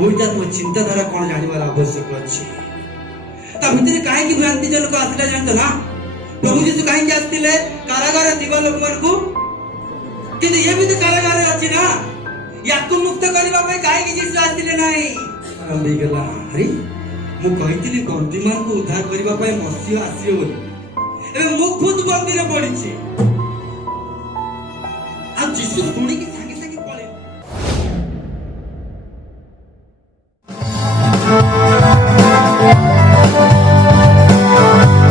Oita तुम चिंताधारा कौन जानिबार आवश्यक अछि ता भितर काहे भ्रांति जनक आसिला जानत ना प्रभु यीशु काहे आस्तिले कारागार दिवा लोक मन को कि ये भी तो कारागार अछि ना याकु मुक्त करबा पे काहे कि यीशु आस्तिले नाही आरंभ गेला हरि मु कहितली बंदी मान को उद्धार करबा पे मसीह आसीयो बोली एबे मु खुद बंदी रे पड़िछि आ यीशु सुनी कि सागे सागे पळे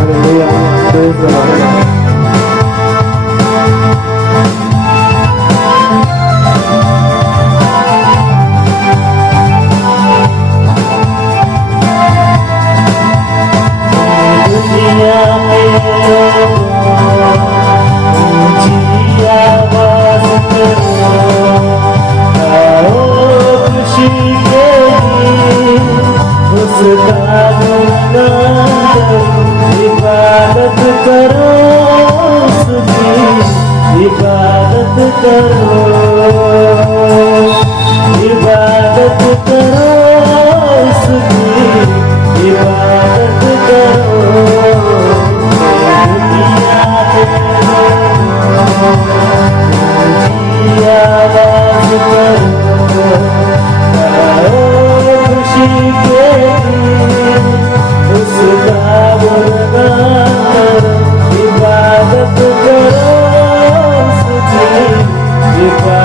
Hallelujah. Praise the Lord. इबादत करो उसकी इबादत करो इबादत करो उसकी इबादत करो आवाज करो खुशी के उसका गुणगान इबादत करो उसकी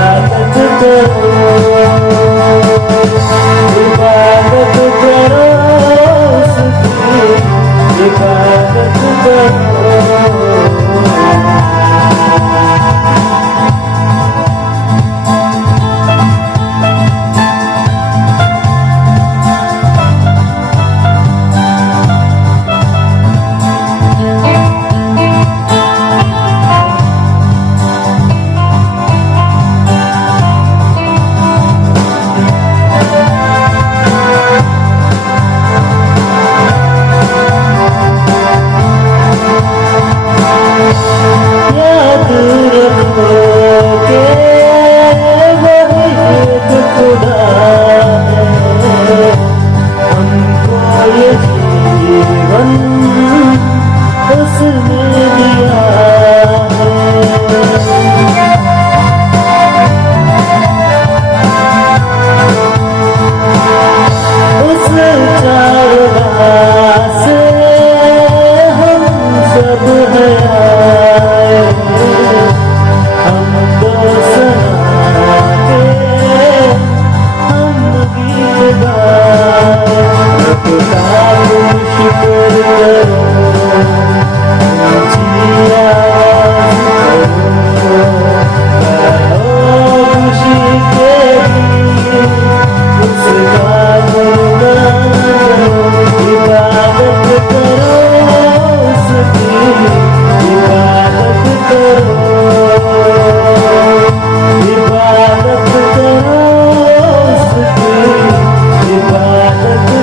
इबादत करो इबादत करो उसकी इबादत करो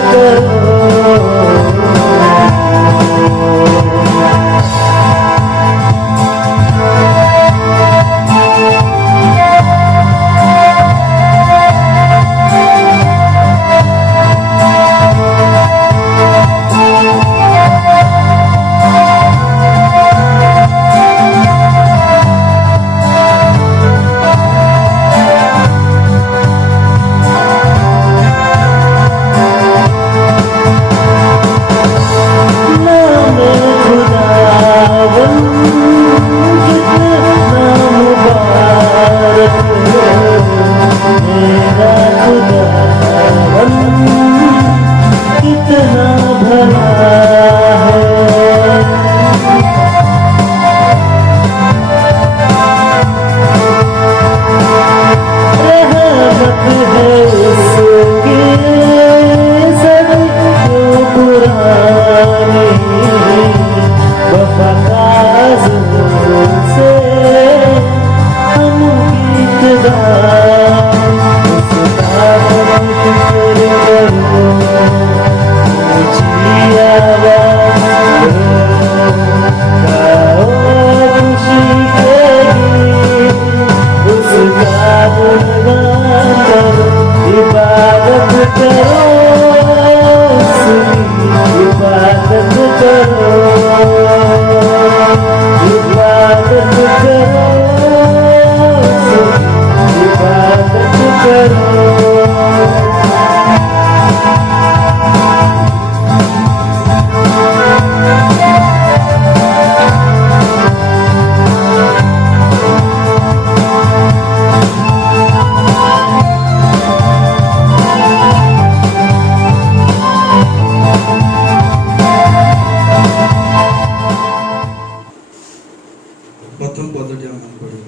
प्रथम पदटी आम पढ़े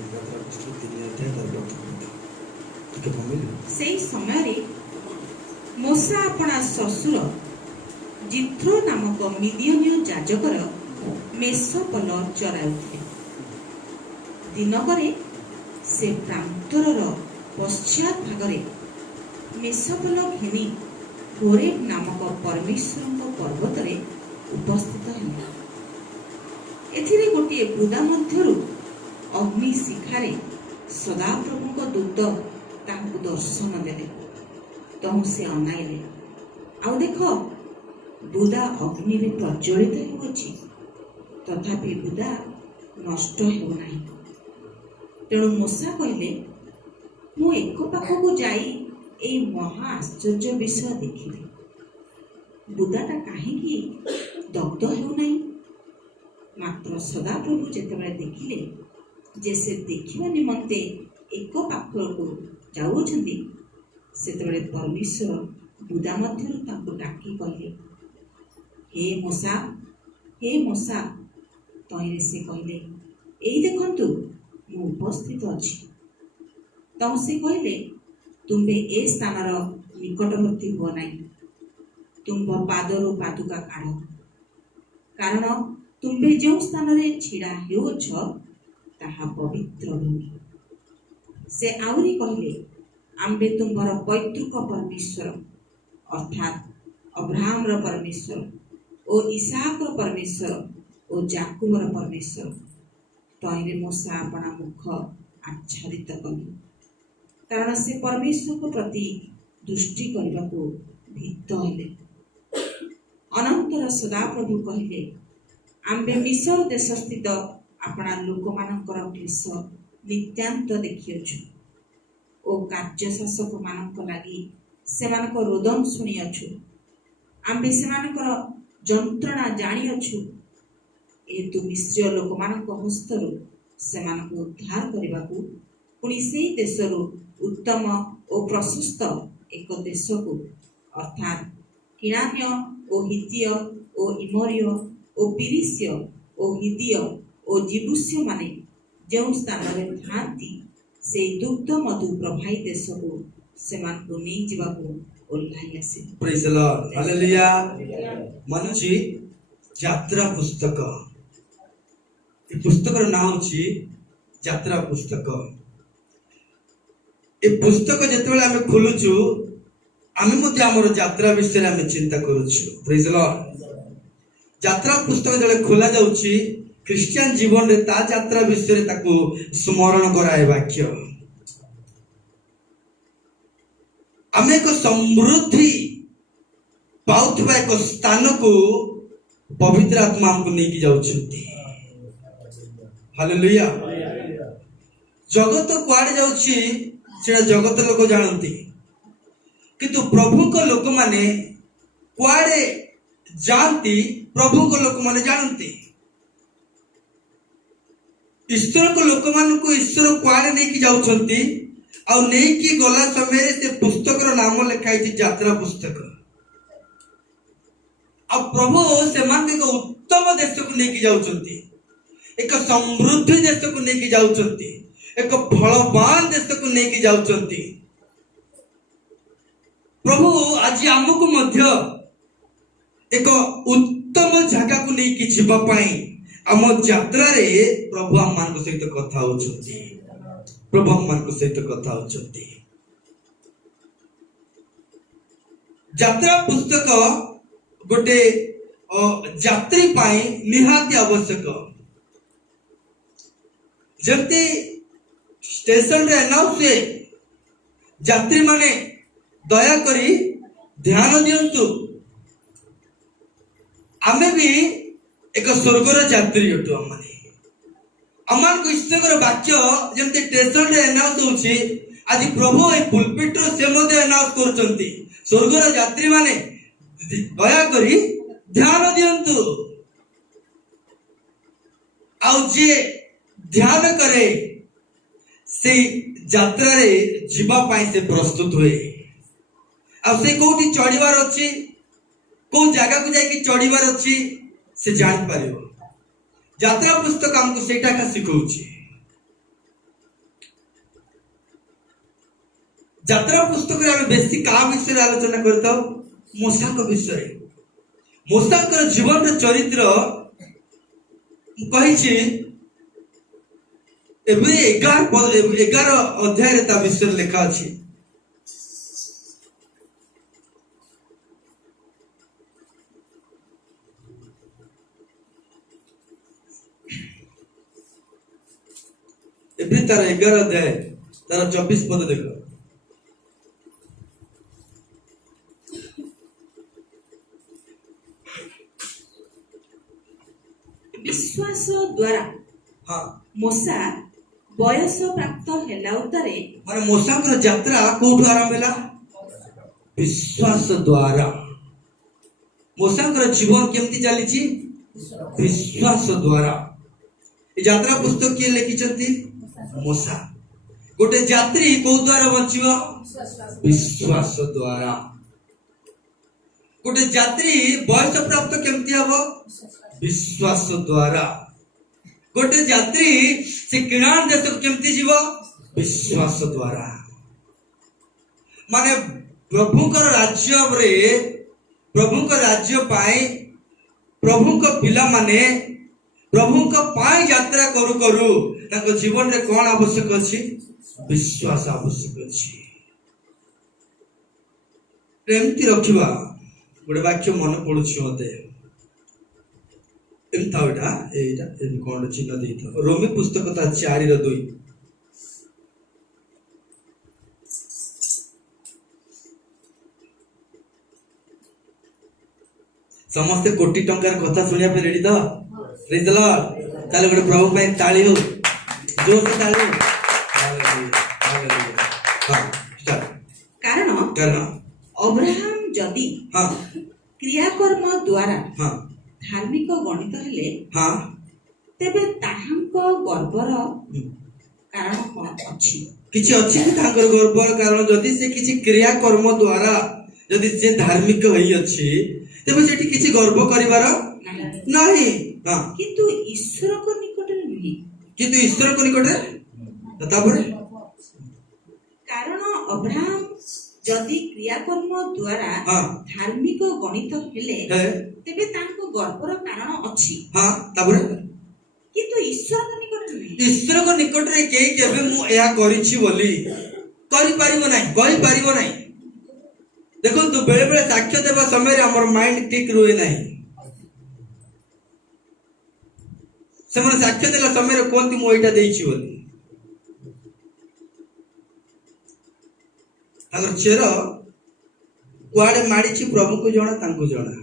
तीन अध्याय सेई समय मूसा अपना ससुर जिथ्रो नामक मिदियोनीय जाजकर मेषपल चराउथिले। दिनकरे से प्रांतरर पश्चात भागरे मेषपल घिनी होरेब नामक परमेश्वर पर्वतरे उपस्थित हेले। एथिरे गोटे बुदा मध्यरु अग्नि शिखारे सदाप्रभुଙ୍କ दूत तांकु दर्शन देले। तहु से अनाइले, आउ देख बुदा अग्नि रे प्रज्वलित होउछि, तथापि बुदा नष्ट हेउ नाही। तेणु मूसा कहले, मु एक पाखकु जाई एई महा आश्चर्य विषय देखिबी। बुदाटा काहेकि दग्ध हेउ नाही। मात्र सदाप्रभु जेतेबेले देखिले जे से देखिबा निमंते एक पाखकु जाउछन्ती, सेतेबेले परमेश्वर बुदा मध्यरु तांकु डाकी कहले, हे मूसा। तइरे से कहले, एई देखंतु मु उपस्थित अछि। तउ से कहले, तुम्बे ए स्थानर निकटवर्ती हुआ नाही। तुम्ब पादरु पादुका काढ़, कारण तुम्बे जो स्थान रे छिड़ा हेउछ ताहा पवित्र भूमि। से आउरी कहले, आम्बे तुम्बर पैतृक परमेश्वर अर्थात अब्राहम र परमेश्वर ओ इसहाक र परमेश्वर ओ जाकूब र परमेश्वर। तइरे मूसा अपना मुख आच्छादित कले, कारण से परमेश्वर को प्रति दृष्टि करने को भीत हेले। अनंतर सदाप्रभु कहले, आम्बे मिस्र देश स्थित अपना लोक मानकर क्लेश नित्यांत देखिअछु ओ कार्य शासक मानक लागि सेमानक रोदन शुणिअछु। आम्बे सेमानकर जंत्रणा जानिअछु। एतु मिस्र लोक मानक हस्तरु सेमानक उद्धार करबाकू पुणी सेई देशरु उत्तम ओ प्रशस्त एक देशकू अर्थात किणान्य ओ हितीय ओ इमरिय ओ पिरिसिय ओ हिदिय ओ जिबुस्य माने जो स्थान रे थांती से दुग्ध मधु प्रभाई देशकू सेमानकू नै जिबाकू ओल्हाई आसे। Praise the lord, hallelujah. मनुची यात्रा पुस्तक, ए पुस्तकर नाम छी यात्रा पुस्तक। ए पुस्तक जेतेबेले आमे खोलुछु आमे मध्ये हमर यात्रा विषय रे आमे चिंता करूछु। Praise the Lord. यात्रा पुस्तक जले खोला जाउछि क्रिश्चियन जीवन रे ता यात्रा विषय रे ताकू स्मरण कराए वाक्य। आमे को समृद्धि पाउथबा एक स्थान को पवित्र आत्मा हमको लेके जाउछथि। हालेलुया। जगत कुआडे जाउछि सेटा जगत लोक जानती, किंतु प्रभु को लोक माने कुआडे जानती प्रभु को लोक माने जानती। ईश्वर को लोक मान को ईश्वर कुआडे नहीं की जाउछंती आ नहीं की गला समय से पुस्तक रो नाम लिखाई थी यात्रा पुस्तक। अब प्रभु से मान एक उत्तम देश को लेके जाउछंती, एक समृद्धि देश को लेके जाउछंती, एक फलवान देश को लेके जाउछंती। प्रभु आज हमको मध्य एक उत्तम जगह को लेके जीवा पाई आम यात्रा रे प्रभु हम मान को सहित कथा होछंती। प्रभु हम मान को सहित कथा होछंती। यात्रा पुस्तक गोटे यात्री पाई निहाती आवश्यक। जबकि स्टेशन रे अनाउंस हुए यात्री माने दया करी ध्यान दियंतु। आमे भी एक स्वर्गर यात्री अटु अमान को ईश्वर वाक्य जमती स्टेशन रे अनाउंस होछि आज प्रभु ए पुलपिट रो से मध्ये अनाउंस करचंती स्वर्गर यात्री माने दया करी ध्यान दियंतु आउ जे ध्यान करे से यात्रा रे जीवा पाई से प्रस्तुत हुए आ से कोठी चढ़ीबार अछि को जगह को जाई कि चढ़ीबार अछि से जान पारिबो यात्रा पुस्तक हमको सेटा का सिखौछि यात्रा पुस्तक रे हम बेसी का विषय आलोचना करताओ मूसा को विषय मूसा कर जीवन रे चरित्र कहिछि एबे 11 अध्याय रे ता विषय लिखा अछि एबे तार 11 अध्याय तार 24 पद देखो विश्वास द्वारा हां मूसा बयस प्राप्त हेला उतारे माने मूसा को यात्रा कोठु आरंभ होला विश्वास द्वारा मूसा को जीवन केमती चली छी विश्वास द्वारा यात्रा पुस्तक के लिखिचंती मूसा गोटे यात्री को द्वारा बंचिबो विश्वास द्वारा गोटे यात्री बयस प्राप्त केमती हबो विश्वास द्वारा गोटे यात्री से किनान देश को केमती जीवो विश्वास द्वारा माने प्रभुकर राज्य रे प्रभुकर राज्य पाए प्रभुक पिला माने प्रभुक पाए यात्रा करू करू ताको जीवन रे कोन आवश्यक अछि विश्वास आवश्यक अछि प्रेमती रखिबा गोटे वाक्य मन पडुछि मते एमता एटा एम कोन चिन्ह देइतो रोमी पुस्तक ता 4 रो 2 समस्त कोटी टंकार कथा सुनिया पे रेडी तो प्रेज द लॉर्ड ताले गोटे प्रभु पे ताली हो जोर से ताली हालेलुया हालेलुया हां स्टार्ट कारण अब्राहम जदि हां क्रिया कर्म द्वारा हां धार्मिक गणित हेले हां तेबे ताहांको गर्वर कारण कोन अछि किछि अछि कि तांकर गर्वर कारण जदि से किछि क्रिया कर्म द्वारा जदि से धार्मिक होई अछि तेबे सेठी किछि गर्व करिवार नाही हां किंतु ईश्वर को निकट रे नहीं किंतु ईश्वर को निकट रे तापर कारण अब्राहम जदि क्रिया कर्म द्वारा धार्मिक गणित हेले तेबे तांको गर्वर कारण अछि हां तापर किंतु ईश्वर को निकट रे के केबे मु एया करिछि बोली करि पारिबो नाही गई पारिबो नाही देखो तो बेले बेले साक्ष्य देबा समय रे हमर माइंड ठीक रुए नाही समय साक्ष्य देला समय रे कोनती मु एटा देइछि बोली अगर चेर कुआड़े माड़ी प्रभु को जणा तांको जणा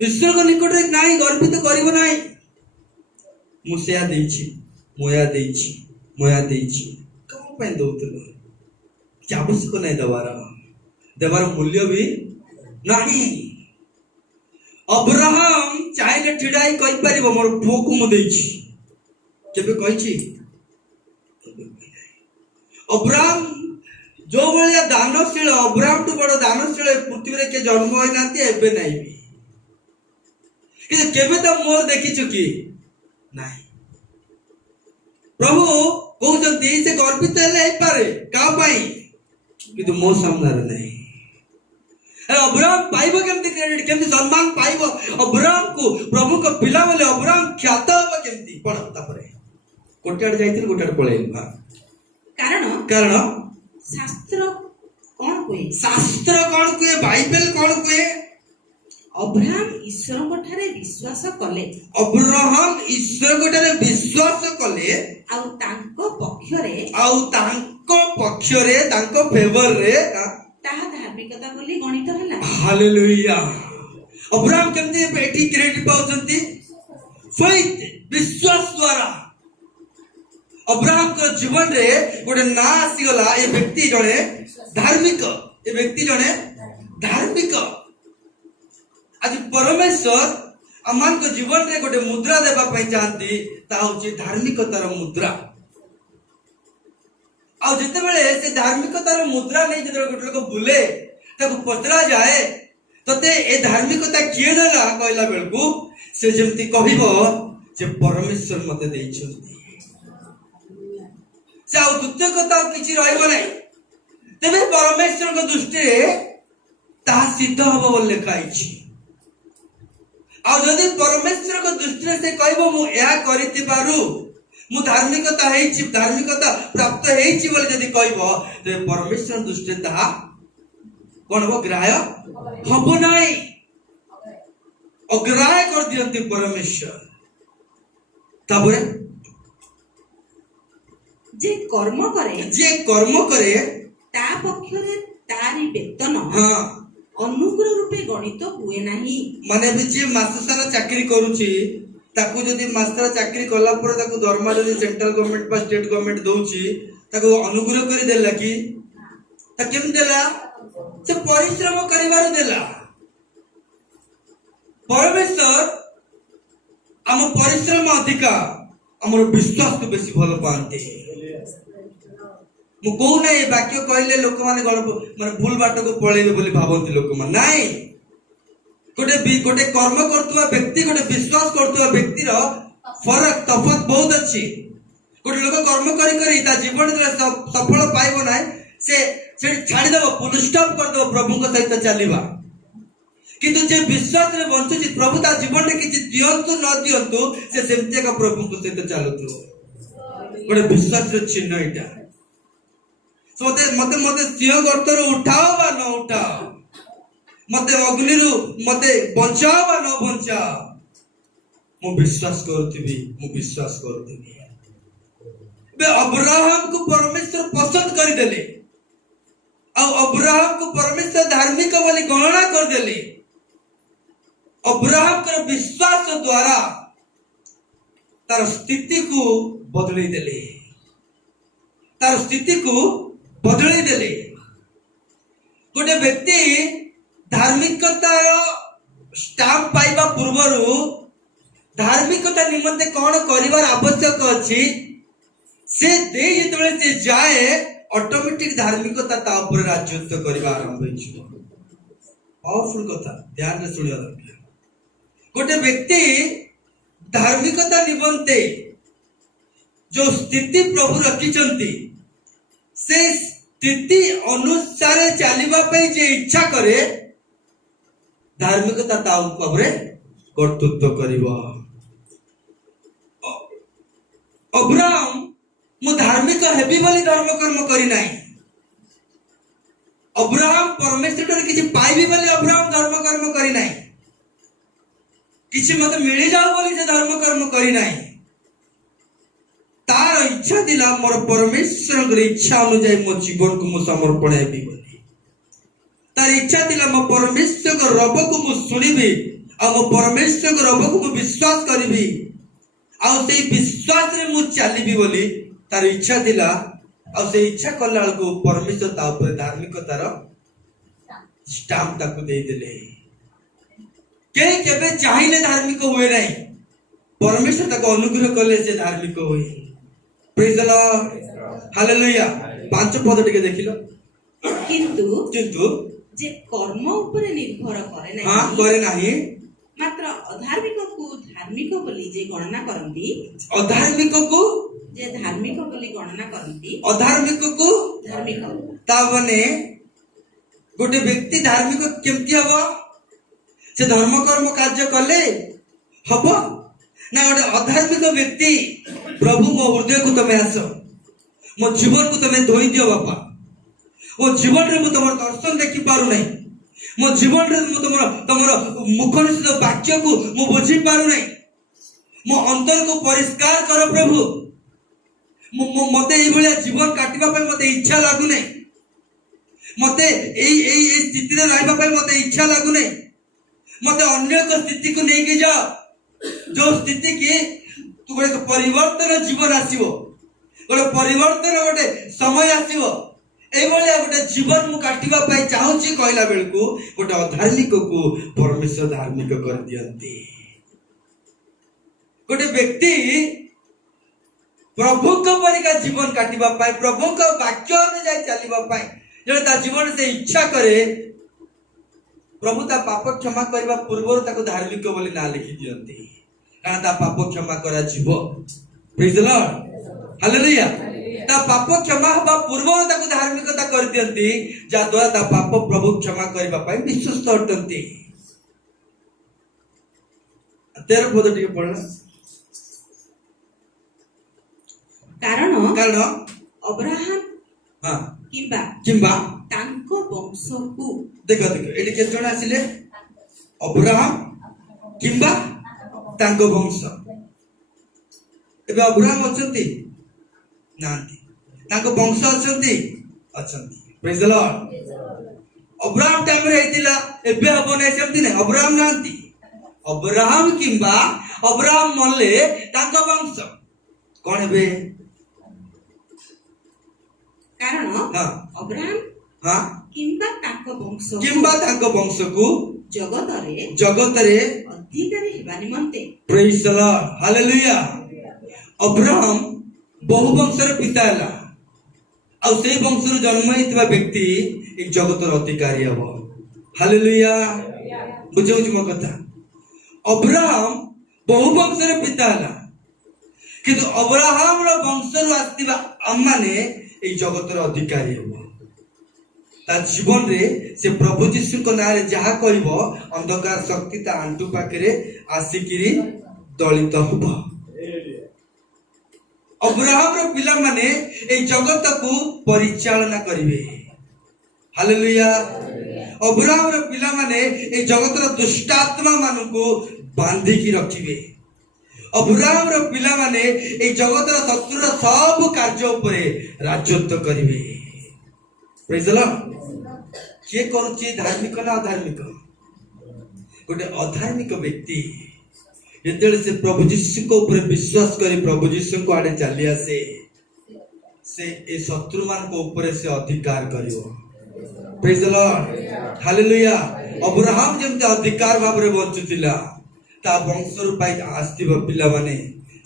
ईश्वर को निकट रे नाही गर्वित करिवो नाही मुसेया देइछि मोया देइछि मोया देइछि कोन पे दउतलो आवश्यक नहीं देवार मूल्य भी नहीं अब्राहम चाहे ठिड़ाई कहि परिबो मोर पुओ को मु देइछि केबे कहिछि अब्राहम जो भलिया दानशील अब्राहम टू बड़ दानशील पृथ्वी रे के जन्म होई नाती एबे नाही कि केबे त मोर देखि चुकी नाही प्रभु कहउछंती से गर्वित हेले पारे का पाई किंतु मो सामने नहीं अब्राहम पाइबो केमती क्रेडिट केमती सम्मान पाइबो अब्राहम को प्रभु को पिला बोले अब्राहम ख्यात हो केमती पढ़ तापरे कोटियाड जाइथिल कोटियाड पळेल कारण शास्त्र कोन कुए बाइबल कोन कुए अब्राहम ईश्वर कोठारे विश्वास कले अब्राहम ईश्वर कोठारे विश्वास कले आउ तांको पक्षरे तांको फेवर रे ताहा धार्मिकता बोली गणित हला हालेलुया अब्राहम केमती एठी क्रेडिट पाउछंती फेथ विश्वास द्वारा अब्राहम को जीवन रे गोटे ना आसी गला ए व्यक्ति जणे धार्मिक ए व्यक्ति जणे धार्मिक आज परमेश्वर अमान को जीवन रे गोटे मुद्रा देबा पई चाहती ता होची धार्मिकतार मुद्रा आ जते बेले से धार्मिकतार मुद्रा नै जते गोटे लोक बुले ताको पचरा जाए तते ए धार्मिकता किए देला कहला बेलकू से जेमती कहिबो जे परमेश्वर मते दैछंती से आ द्वितीय कथा किछि रहइबो नै तबे परमेश्वर को दृष्टि रे ता सिद्ध हबो बोल लिखाइछि आ जदि परमेश्वर को दृष्टि रे से कहबो मु या करिति पारु मु धार्मिकता हेछि धार्मिकता प्राप्त हेछि बोल जदि कहबो ते परमेश्वर दृष्टि ता कोन हो ग्राह्य हबो नै अग्राह्य कर दियंती परमेश्वर ताबरे जे कर्म करे ता पक्षरे तारी वेतन हां अनुग्रह रूपे गणित हुए नाही माने भी जे मास सारा चाकरी करूची ताकू जदी मास सारा चाकरी कला पर ताकू दरमा जदी सेंट्रल गवर्नमेंट बा स्टेट गवर्नमेंट दोउची ताकू अनुग्रह करी देला की ता केम देला से परिश्रम करिवार देला परमेश्वर हम परिश्रम अधिका हमर विश्वास को बेसी भलो पाते मु कहू नै वाक्य कहले लोक माने माने भूल बाट को पळेबे बोली भाबंती लोक माने नाही गोटे कर्म करतुवा व्यक्ति गोटे विश्वास करतुवा व्यक्ति रो फरक तफात बहुत अछि गोटे लोक कर्म करी करी ता जीवन रे सफल पाइबो नै से छाड़ी देबो फुल स्टॉप कर देबो प्रभु को सहित चलीबा किंतु जे विश्वास रे बंचुची प्रभु ता जीवन रे किछि दियंतु न दियंतु से सेमते का प्रभु को सहित चालुतु गोटे विश्वास रे चिन्ह इटा मते मते मते सिंह गर्तर उठाओ बा न उठाओ मते अग्नि रु मते बचाओ बा न बचाओ मु विश्वास करथिबी बे अब्राहम को परमेश्वर पसंद कर देले आ अब्राहम को परमेश्वर धार्मिक बोली गणना कर देले अब्राहम कर विश्वास द्वारा तार स्थिति को बदली देले गोटे व्यक्ति धार्मिकता स्टाम्प पाइबा पूर्वरु धार्मिकता निमंते कौन करिवार आवश्यक अछि से दे जेतबे से जाए ऑटोमेटिक धार्मिकता ता ऊपर राजत्व करिवा आरंभ होइछ पावरफुल कथा ध्यान से सुनिया दरकार गोटे व्यक्ति धार्मिकता निमंते जो स्थिति प्रभु रखिचंती से स्थिति अनुसार चलिबा पे जे इच्छा करे धार्मिकता ता ऊपर कर्तृत्व करिवो अब्राहम मु धार्मिक हेबी बोली धर्म कर्म करी नाही अब्राहम परमेश्वर किछि पाइबी बोली अब्राहम धर्म कर्म करी नाही किछि मते मिलि जाऊ बोली से धर्म कर्म करी नाही तार इच्छा दिला मोर परमेश्वर इच्छा अनुसार मो जीवन को मु समर्पण हेबी बोली तार इच्छा दिला मो परमेश्वर रब को मु सुनिबी आ मो परमेश्वर रब को मु विश्वास करिबी आ से विश्वास रे मु चलीबी बोली तार इच्छा दिला आ से इच्छा कला को परमेश्वर ता ऊपर धार्मिकतार स्टाम्प ताकू दे देले के केबे चाहिले धार्मिक हुए नहीं परमेश्वर ताको अनुग्रह करले से धार्मिक होई प्रेज द लॉर्ड हालेलुया 5 पद टिके देखिलो किंतु जे कर्म ऊपर निर्भर करे नहीं हां करे नहीं मात्र अधार्मिक को धार्मिक बोली जे गणना करंती अधार्मिक को जे धार्मिक बोली गणना करंती अधार्मिक को धार्मिक ता बने गोटे व्यक्ति धार्मिक केमती हबो से धर्म कर्म कार्य कले हबो ना गोटे अधार्मिक व्यक्ति प्रभु मो हृदय को तमे आसो मो जीवन को तमे धोई दियो बापा मो जीवन रे मु तमर दर्शन देखि पारु नहीं मो जीवन रे मु तमर मुखनिष्ठ वाक्य को मु बुझी पारु नहीं मो अंतर को परिष्कार कर प्रभु मते एई भलिया जीवन काटिबा पय मते इच्छा लागु नहीं मते एई स्थिति रे रहबा पय मते इच्छा लागु नहीं मत अन्य एक स्थिति को नहीं जा जो स्थिति की तू गोटे परिवर्तन जीवन आसीबो गोटे परिवर्तन गोटे समय आसीबो एभलिया गोटे जीवन मु काटिबा पाई चाहूची कहला बेलकू गोटे अधार्मिक को परमेश्वर धार्मिक कर दियंती गोटे व्यक्ति प्रभु को परिका जीवन काटिबा पाई प्रभु को वाक्य अनुसार चलिबा पाई जब ता जीवन से इच्छा करे प्रभु ता पाप क्षमा करबा पूर्व ताको धार्मिक बोली ना लिखि दियंती कारण ता पाप क्षमा करा जीव प्रेज द लॉर्ड हालेलुया ता पाप क्षमा हबा पूर्व ताको धार्मिकता कर दियंती जा द्वारा ता पाप प्रभु क्षमा करबा पाई विश्वस्त अटंती 13 पद टिके पढना कारण कारण अब्राहम हां किंबा तांको वंश को देखो एटी के जण आसिले अब्राहम किंबा तांको वंश एबे अब्राहम अछंती नांती तांको वंश अछंती praise the lord Abraham time रे हेतिला एबे हबो नै सेमती नै अब्राहम नांती अब्राहम किंबा अब्राहम मले तांको वंश कोन हेबे कारण हां अब्राहम हां किंबा तांको वंश को जगत रे अधिकारी हेबा निमंते praise the lord hallelujah Abraham बहु वंशर पिता हला आ से वंशर जन्म हितवा व्यक्ति एक जगतर अधिकारी हबो हालेलुया बुझौ मो कथा अब्राहम बहु वंशर पिता हला किंतु अब्राहम रो वंशर आस्तिबा अम्माने एक जगतर अधिकारी हबो ता जीवन रे से प्रभु यीशु को नारे जहा कहबो अंधकार शक्ति ता आंटू पाखरे आसिकिरी दलित हबो अब्राहम रो पिला माने ए जगत को परिचालना करिवे हालेलुया अब्राहम रो पिला माने ए जगत रो दुष्ट आत्मा मानु को बांधी की रखिवे अब्राहम रो पिला माने ए जगत रो शत्रु रो सब कार्य ऊपर राजत्व करिवे प्रेज द लॉर्ड के करूची धार्मिक ना अधार्मिक गोटे अधार्मिक व्यक्ति जेतेले से प्रभु यीशु को ऊपर विश्वास करी प्रभु यीशु को आड़े चली आसे से ए शत्रु मान को ऊपर से अधिकार करिवो praise the lord hallelujah Abraham जेमते अधिकार भाव रे बंचुतिला ता वंशर पाई आस्तिबा पिला माने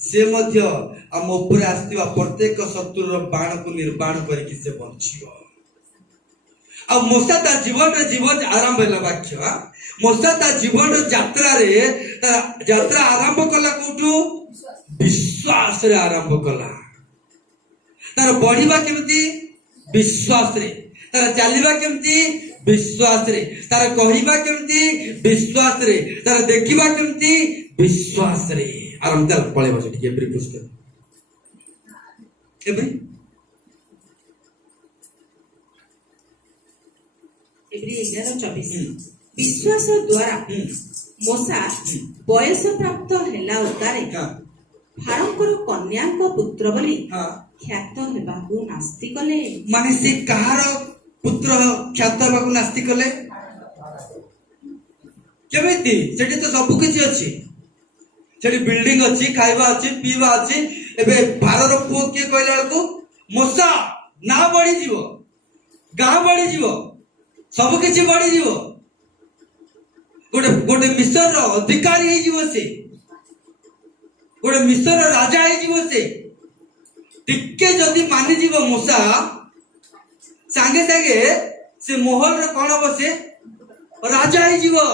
से मध्य हम ऊपर आस्तिबा प्रत्येक शत्रु रो बाण को निर्बाण करी से बंचियो अब मोसा ता जीवन आरंभ होला वाक्य मोसा ता जीवन यात्रा रे यात्रा आरंभ कला कोठू विश्वास रे आरंभ कला तार बढ़िबा केमती विश्वास रे तार चलिबा केमती विश्वास रे तार कहिबा केमती विश्वास रे तार देखिबा केमती विश्वास रे आरंभ तार पळेबा सेठी एब्री पुस्तक एब्री 11:24 विश्वास द्वारा मोसा बयस प्राप्त हेला उतारे फारंकर कन्या को पुत्र बोली ख्यात हेबाकू नास्ति कले माने से कहार पुत्र ख्यात हेबाकू नास्ति कले केमिति सेठी तो सब किछि अछि सेठी बिल्डिंग अछि खाइबा अछि पीबा अछि एबे भारर पुओ के कहला को मोसा ना बढ़ी जीवो गां बढ़ी जीवो सब किछि बढ़ी जीवो गोटे गोटे मिस्र रो अधिकारी हे जीवो से गोटे मिस्र रो राजा हे जीवो से टिके जदी मानि जीवो मूसा संगे संगे से मोहल रे कोन बसे राजा हे जीवो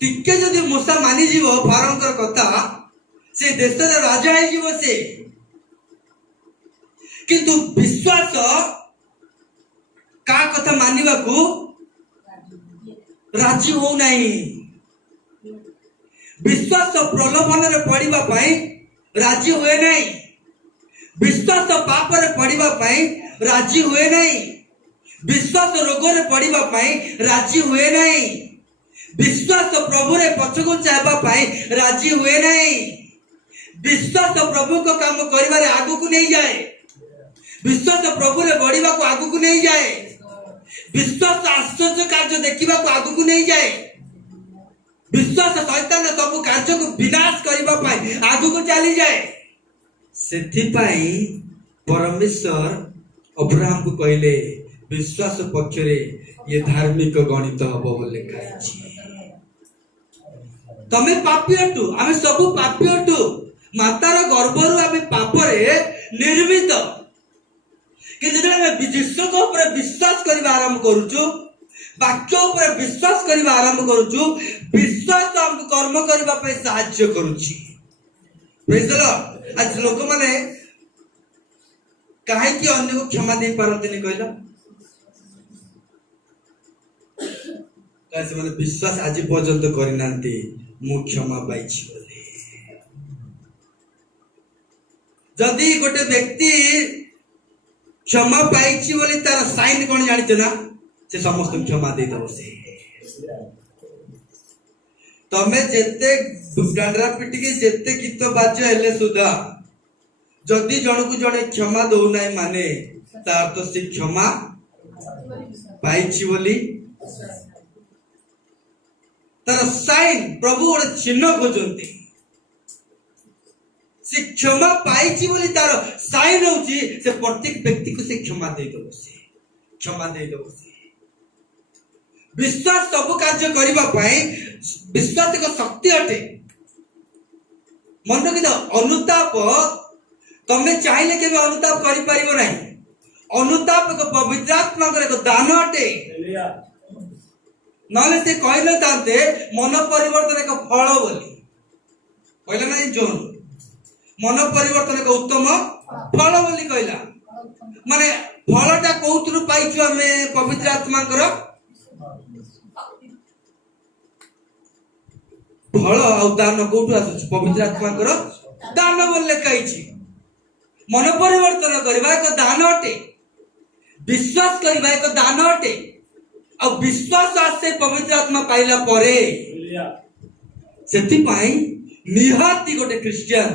टिके जदी मूसा मानि जीवो फारंकर कथा से देश रे राजा हे जीवो से किंतु विश्वास का कथा मानिबा को राजी हो नहीं विश्वास प्रलोभन रे पड़िबा पई राजी हुए नहीं विश्वास पाप रे पड़िबा पई राजी हुए नहीं विश्वास रोग रे पड़िबा पई राजी हुए नहीं विश्वास प्रभु रे पछको चाहबा पई राजी हुए नहीं विश्वास प्रभु को काम करिबा रे आगु को नहीं जाए विश्वास प्रभु रे बढ़िबा को आगु को नहीं जाए विश्वास आश्चर्य कार्य देखिबा को आगु को नहीं जाए विश्वास शैतान सब कार्य को विनाश करबा पाई आगु को चली जाए सेथि पाई परमेश्वर अब्राहम को कहले विश्वास पक्ष रे ये धार्मिक गणित हबो बोले लिखा अछि तमे पापी अटु आमे सब पापी अटु मातार गर्भरु आमे पापरे निर्मित कि जेते आमे विश्व को ऊपर विश्वास करबा आरंभ करूछु वाक्य ऊपर विश्वास करबा आरंभ करूछु विश्वास हमको कर्म करबा पे सहायता करूछि प्रेज द लॉर्ड आज लोक माने काहे कि अन्य को क्षमा दे पारंतनी कहला कैसे माने विश्वास आज पर्यंत करिनांती मु क्षमा पाइछि बोले जदि गोटे व्यक्ति क्षमा पाइछि बोले तार साइन कोन जानिछ ना से समस्त क्षमा दे दो से तमे जेते डांडरा पिटी के जेते गीत बाजे हेले सुधा जदि जणकु जणे क्षमा दो नाही माने तार तो से क्षमा पाइछि बोली तार साइन प्रभु और चिन्ह खोजंती से क्षमा पाइछि बोली तार साइन होची से प्रत्येक व्यक्ति को से क्षमा दे दो से क्षमा दे दो से विश्वास सब कार्य करबा पाई विश्वास एक शक्ति अटे मन रखि अनुताप तमे चाहिले के अनुताप करि परिबो नाही अनुताप एक पवित्र आत्मा एक दान अटे नले से कहले तांते मन परिवर्तन एक फल बोली कहले नाही जोन मन परिवर्तन एक उत्तम फल बोली कहला माने फलटा कोउतरु पाइछु हमें पवित्र आत्मा कर फल और दान कोठु आसुछ पवित्र आत्मा कर दान बोले कहिछि मन परिवर्तन करबा एक दान अटे विश्वास करबा एक दान अटे और विश्वास आसे पवित्र आत्मा पाइला परे सेति पाई निहाती गोटे क्रिश्चियन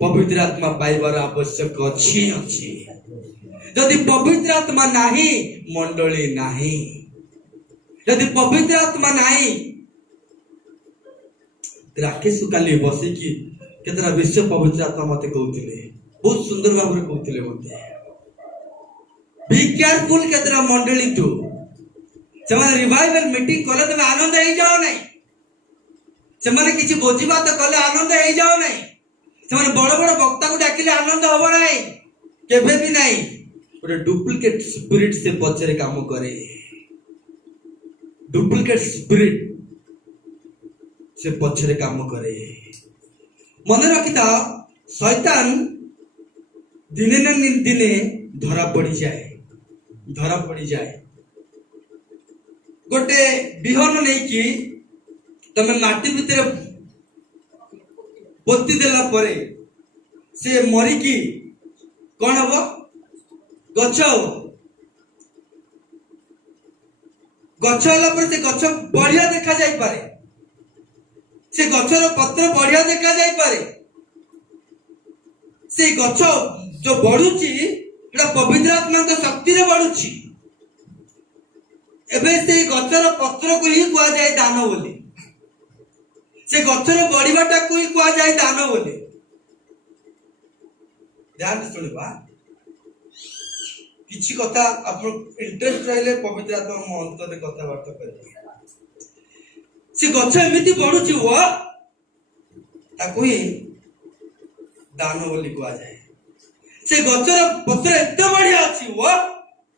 पवित्र आत्मा पाइबार आवश्यक अछि अछि यदि पवित्र आत्मा नाही मंडली नाही यदि पवित्र आत्मा नाही राकेश काली बसी कि केतरा विश्व पवित्र आत्मा मते कहउतिले बहुत सुंदर भाबरे कहउतिले मते बी केयरफुल केतरा मंडली टू सेमाने रिवाइवल मीटिंग कले तमे आनंद हे जाओ नै सेमाने किछि बोझी बात कले आनंद हे जाओ नै सेमाने बड़ बड़ वक्ता को डाकिले आनंद होबो नै केबे भी नै ओरे डुप्लीकेट स्पिरिट से पछरे काम करे डुप्लीकेट स्पिरिट से पछरे काम करे मन रखिता शैतान दिने न दिने धरा पड़ी जाए गोटे बिहन नहीं कि तमे माटी भितर पोती देला परे से मरी की कौन हबो गछ हबो गछ होला पर से गछ बढ़िया देखा जाई पारे से गछर पत्र बढ़िया देखा जाई पारे से गछ जो बढ़ुची एटा पवित्र आत्मा के शक्ति रे बढ़ुची एबे से गछर पत्र को ही कुआ जाय दान बोली से गछर बढ़िबाटा को ही कुआ जाय दान बोली ध्यान से सुनिबा किछि कथा अपन इंटरेस्ट रहले पवित्र आत्मा मन अंतर कथा वार्ता करबा से गछ एमिति बढ़ुची वो ताकू ही दान बोली कुआ जाए से गछर पत्र एते बढ़िया अछि वो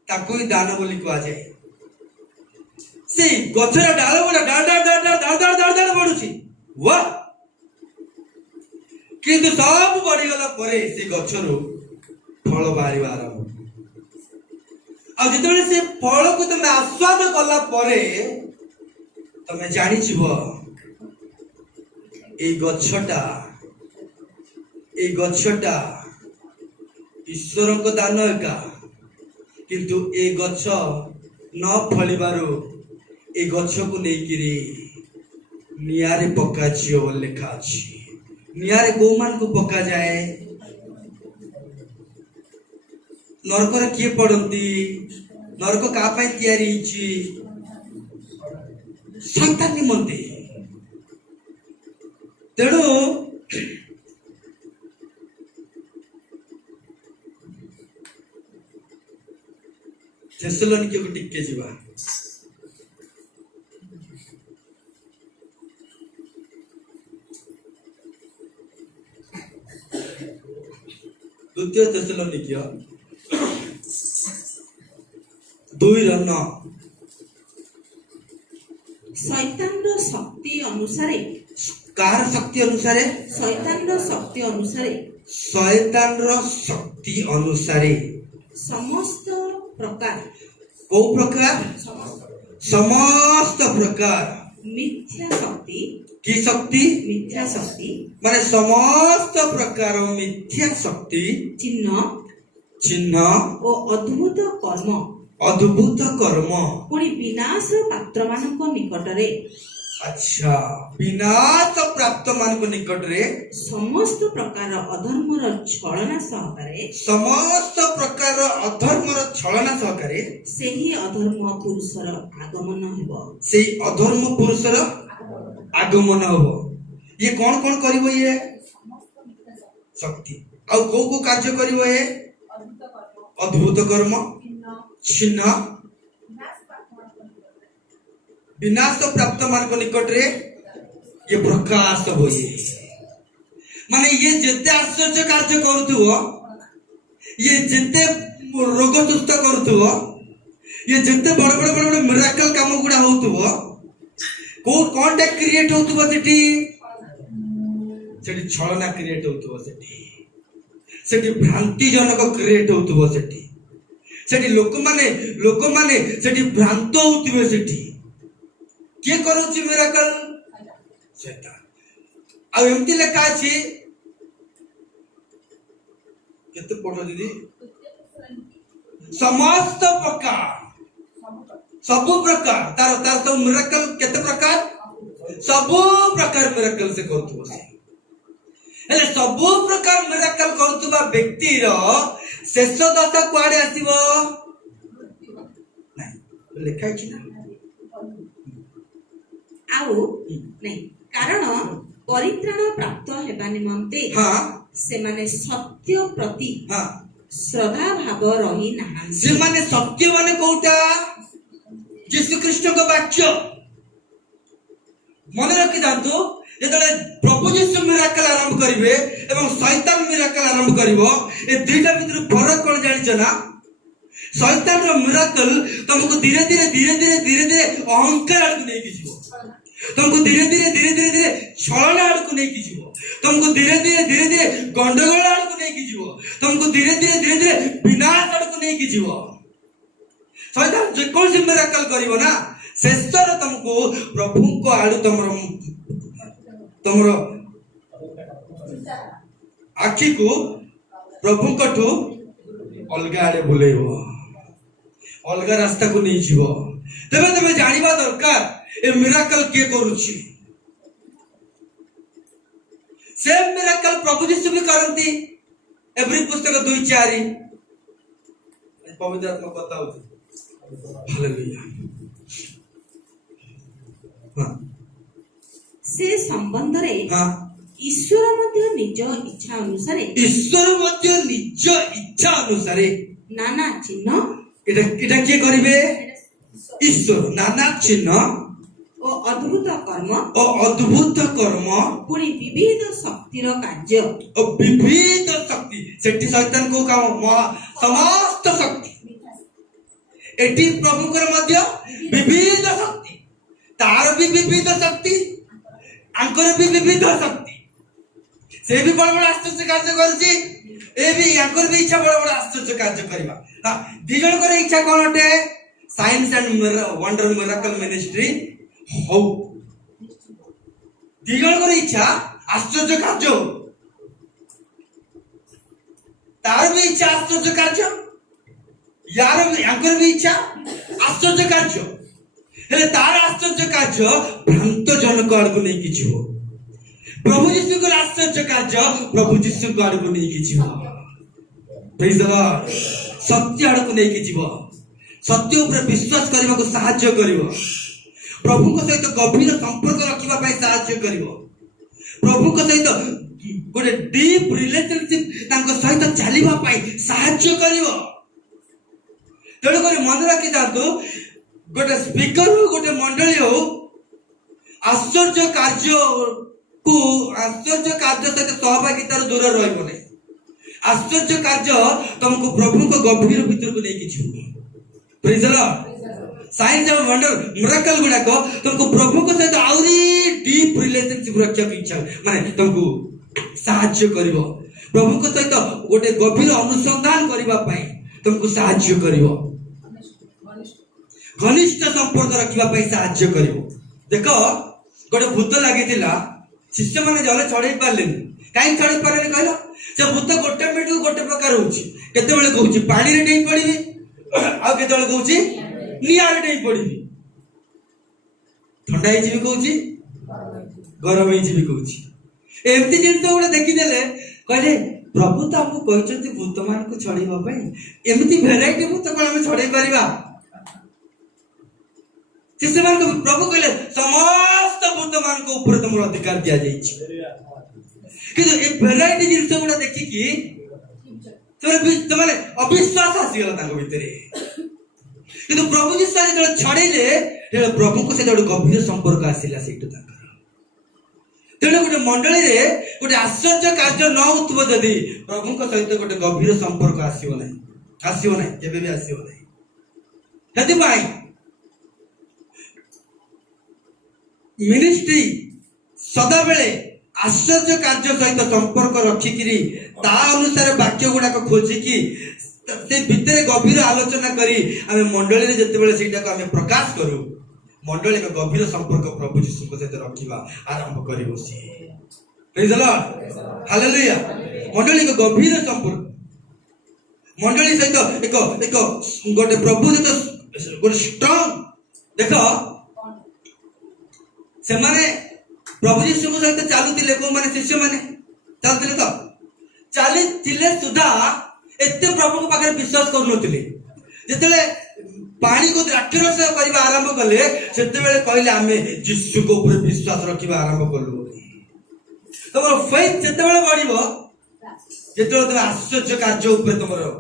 ताकू ही दान बोली कुआ जाए से गछर डाल बडा डाड बढ़ुची वो किंतु सब बढ़ी गला परे से गछरो फल बाहरिबा आरंभ आ जेतबे से फल को तमे आस्वाद कला परे तमे जानि छिबो ए गछटा ईश्वर को दान एका किंतु ए गछ न फलिबारो ए गछ को नेकिरी नियारे पक्का छियो लिखा अछि नियारे गोमान को पक्का जाए नरक रे किए पड़ंती नरक का पय तयारी छी शैतान निमंते तेणु थेसलोनिके को टिके जीवा द्वितीय थेसलोनिके 2:9 शैतानर शक्ति अनुसारे कार शक्ति अनुसारे शैतानर शक्ति अनुसारे शैतानर शक्ति अनुसारे समस्त प्रकार को प्रकार समस्त प्रकार मिथ्या शक्ति की शक्ति मिथ्या शक्ति माने समस्त प्रकार मिथ्या शक्ति चिन्ह और अद्भुत कर्म पुणी विनाश पात्र मानक निकटरे अच्छा विनाश प्राप्त मान निकट रे समस्त प्रकार अधर्मर छलना सहकारे समस्त प्रकार अधर्मर छलना सहकारे सेही अधर्म पुरुषर आगमन हेबो से अधर्म पुरुषर आगमन हेबो ये कौन करिवो ये शक्ति आ को कार्य करिवो ये अद्भुत कर्म चिन्ह विनाश प्राप्त मान निकट रे ये प्रकाश होए माने ये जेते आश्चर्य कार्य करूथुओ ये जेते रोग सुस्थ करूथुओ ये जेते बड़ मिराकल काम गुडा होतुओ को कोनटा क्रिएट होतुओ सेठी छलना क्रिएट होतुओ सेठी भ्रांति जनक क्रिएट होतुओ सेठी लोक माने सेठी भ्रांत होतुओ सेठी किए करूची मिराकल शैतान आ एमती लेखा अछि केते पढो दीदी समस्त प्रकार सब प्रकार तार तार सब मिराकल केते प्रकार सब प्रकार मिराकल से करतु से हेले सब प्रकार मिराकल करतुबा व्यक्ति रो शेष दशा कुआडे आसीबो नाही लेखा अछि ना आउ नहीं कारण परित्राण प्राप्त हेबा निमंते से माने सत्य प्रति श्रद्धा भाव रही ना से माने सत्य माने कोटा यीशु कृष्ण को वाक्य मन रखि दांतु जेतले प्रभु यीशु मिराकल आरंभ करिवे एवं शैतान मिराकल आरंभ करिवो ए दुईटा भीतर फरक कोन जानि छ ना शैतान रो मिराकल तुमको धीरे धीरे अहंकार आड़ नै किछो तुमको धीरे धीरे छलना आड़ को नहीं कीजिबो तुमको धीरे धीरे गंडगोल आड़ को नहीं कीजिबो तुमको धीरे धीरे विनाश आड़ को नहीं कीजिबो शैतान जे कोन से मिराकल करिवो ना शेषर तुमको प्रभु को आड़ तुमरो आखी को प्रभु कठू अलगा आड़े बुलेइबो अलगा रास्ता को नहीं जीवो तबे तबे जानिबा दरकार ए मिराकल के करूची सेम मिराकल प्रभु यीशु भी करंती एवरी पुस्तक 2:4 पवित्र आत्मा बताओ हालेलुया से संबंध रे ईश्वर मध्य निज इच्छा अनुसार नाना चिन्ह एटा के करिवे ईश्वर नाना चिन्ह ओ अद्भुत कर्म पुणी विविध शक्तिर कार्य ओ विविध शक्ति सेठी शैतान को काम समस्त शक्ति एटी प्रभु कर मध्य विविध शक्ति तार भी विविध शक्ति आंकर भी विविध शक्ति से भी बड़ बड़ आश्चर्य कार्य करछि ए भी आंकर भी इच्छा बड़ बड़ आश्चर्य कार्य करबा हां दी जण कर इच्छा कोन होते science and wonder miracle ministry हो दी जण कर इच्छा आश्चर्य कार्य तार भी इच्छा आश्चर्य कार्य यार भी आंकर भी इच्छा आश्चर्य कार्य हेले तार आश्चर्य कार्य भ्रांत जनक आड़ को नहीं किछि हो प्रभु यीशु को आश्चर्य कार्य प्रभु यीशु को आड़ को नहीं किछि हो प्रेज द लॉर्ड सत्य आड़ को नहीं किछि हो सत्य ऊपर विश्वास करबा को सहायता करिवो प्रभु को सहित गभीर संपर्क रखिबा पई सहायता करिवो प्रभु को सहित गोटे डीप रिलेशनशिप तांको सहित चलिबा पाई साहाय्य करिवो। तेणु कर मन रखी था गोटे स्पीकर हो गोटे मंडली हो आश्चर्य कार्य सहित सहभागितार दूर रहिबो नहीं। आश्चर्य कार्य तुमको प्रभु को गंभीर भीतर को लेके जीव। Praise the lord. Science and wonder miracle गुडा को तुमको प्रभु को सहित आउरी डीप रिलेशनशिप रखिया की इच्छा माने तुमको साहाय्य करिवो। प्रभु को सहित गोटे गंभीर अनुसंधान करबा पई तुमको साहाय्य करिवो। घनिष्ठ संपर्क रखिबा पई साहाय्य करिवो। देखो गोटे भूत लागितिला शिष्य माने जले छड़े पारलेनी काई छड़े पारले कहलो से भूत गोटे मिनट गोटे प्रकार होउची। केते बेले कहूची पानी रे डेई पड़ीबी आ केते बेले कहूची निया रे डेई पड़ीबी। ठंडा ही जीवी कहूची गरम ही जीवी कहूची। एमती जिनिस गोटे देखि देले कहले प्रभु तो हमको कहचंती भूत मान को छड़ेबा पई एमती भेराइटी भूत कोन हम छड़े परिबा। शिष्य मान को प्रभु कहले समस्त भूत मान को ऊपर तुम अधिकार दिया जाइछि। किंतु ए भेराइटी जिनिस गुडा देखि कि तमने अविश्वास आसी गला तांको भितरे। किंतु प्रभु जी सारे जब छड़ेले प्रभु को से गोटे गंभीर संपर्क आसिला सेटु तांकर। तेणु गोटे मंडली रे गोटे आश्चर्य कार्य न होतबो जदी प्रभु को सहित गोटे गंभीर संपर्क आसीबो नै केबे भी आसीबो नै। जदी भाई मिनिस्ट्री सदा बेले आश्चर्य कार्य सहित संपर्क रखिकी ता अनुसार वाक्य गुड़ाक खोजिकी से भितर गभीर आलोचना करी आमे मंडली रे जते बेले सेटा को आमे प्रकाश करू मंडली में गभीर संपर्क प्रभु यीशु को सहित रखिबा आरंभ करिवो से। Praise the lord hallelujah. मंडली को गभीर संपर्क मंडली सहित एक गोटे प्रभु सहित गोटे स्ट्रांग देखो से माने प्रभु यीशु को सहित चालुतिले को माने शिष्य माने चालुतिले तो चालितिले सुधा एते प्रभु को पाखरे विश्वास करनोतिले। जेतेले पानी को द्राक्षरस करबा आरंभ कले सेते बेले कहले आमे यीशु को ऊपर विश्वास रखिबा आरंभ करलु। तमरो फेथ जेते बेले बढ़िबो जेते बेले आश्चर्य कार्य ऊपर तमरो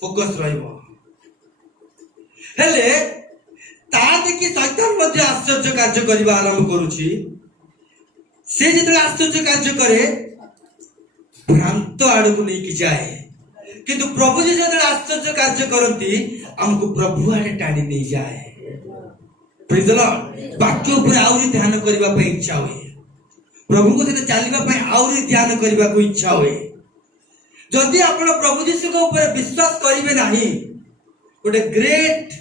फोकस रहइबो। हेले ता देखि शैतान मध्ये आश्चर्य कार्य करबा आरंभ करूची। से जेते आश्चर्य कार्य करे भ्रांत आड़ को नहीं कि जाए किंतु प्रभु जी जेते आश्चर्य कार्य करती हमको प्रभु आड़े टाणी नहीं जाए। Praise the Lord. वाक्य ऊपर आउरी ध्यान करबा पे इच्छा होए प्रभु को सहित चलिबा पे आउरी ध्यान करबा को इच्छा होए। जदि आपण प्रभु यीशु को ऊपर विश्वास करिवे नाही गोटे ग्रेट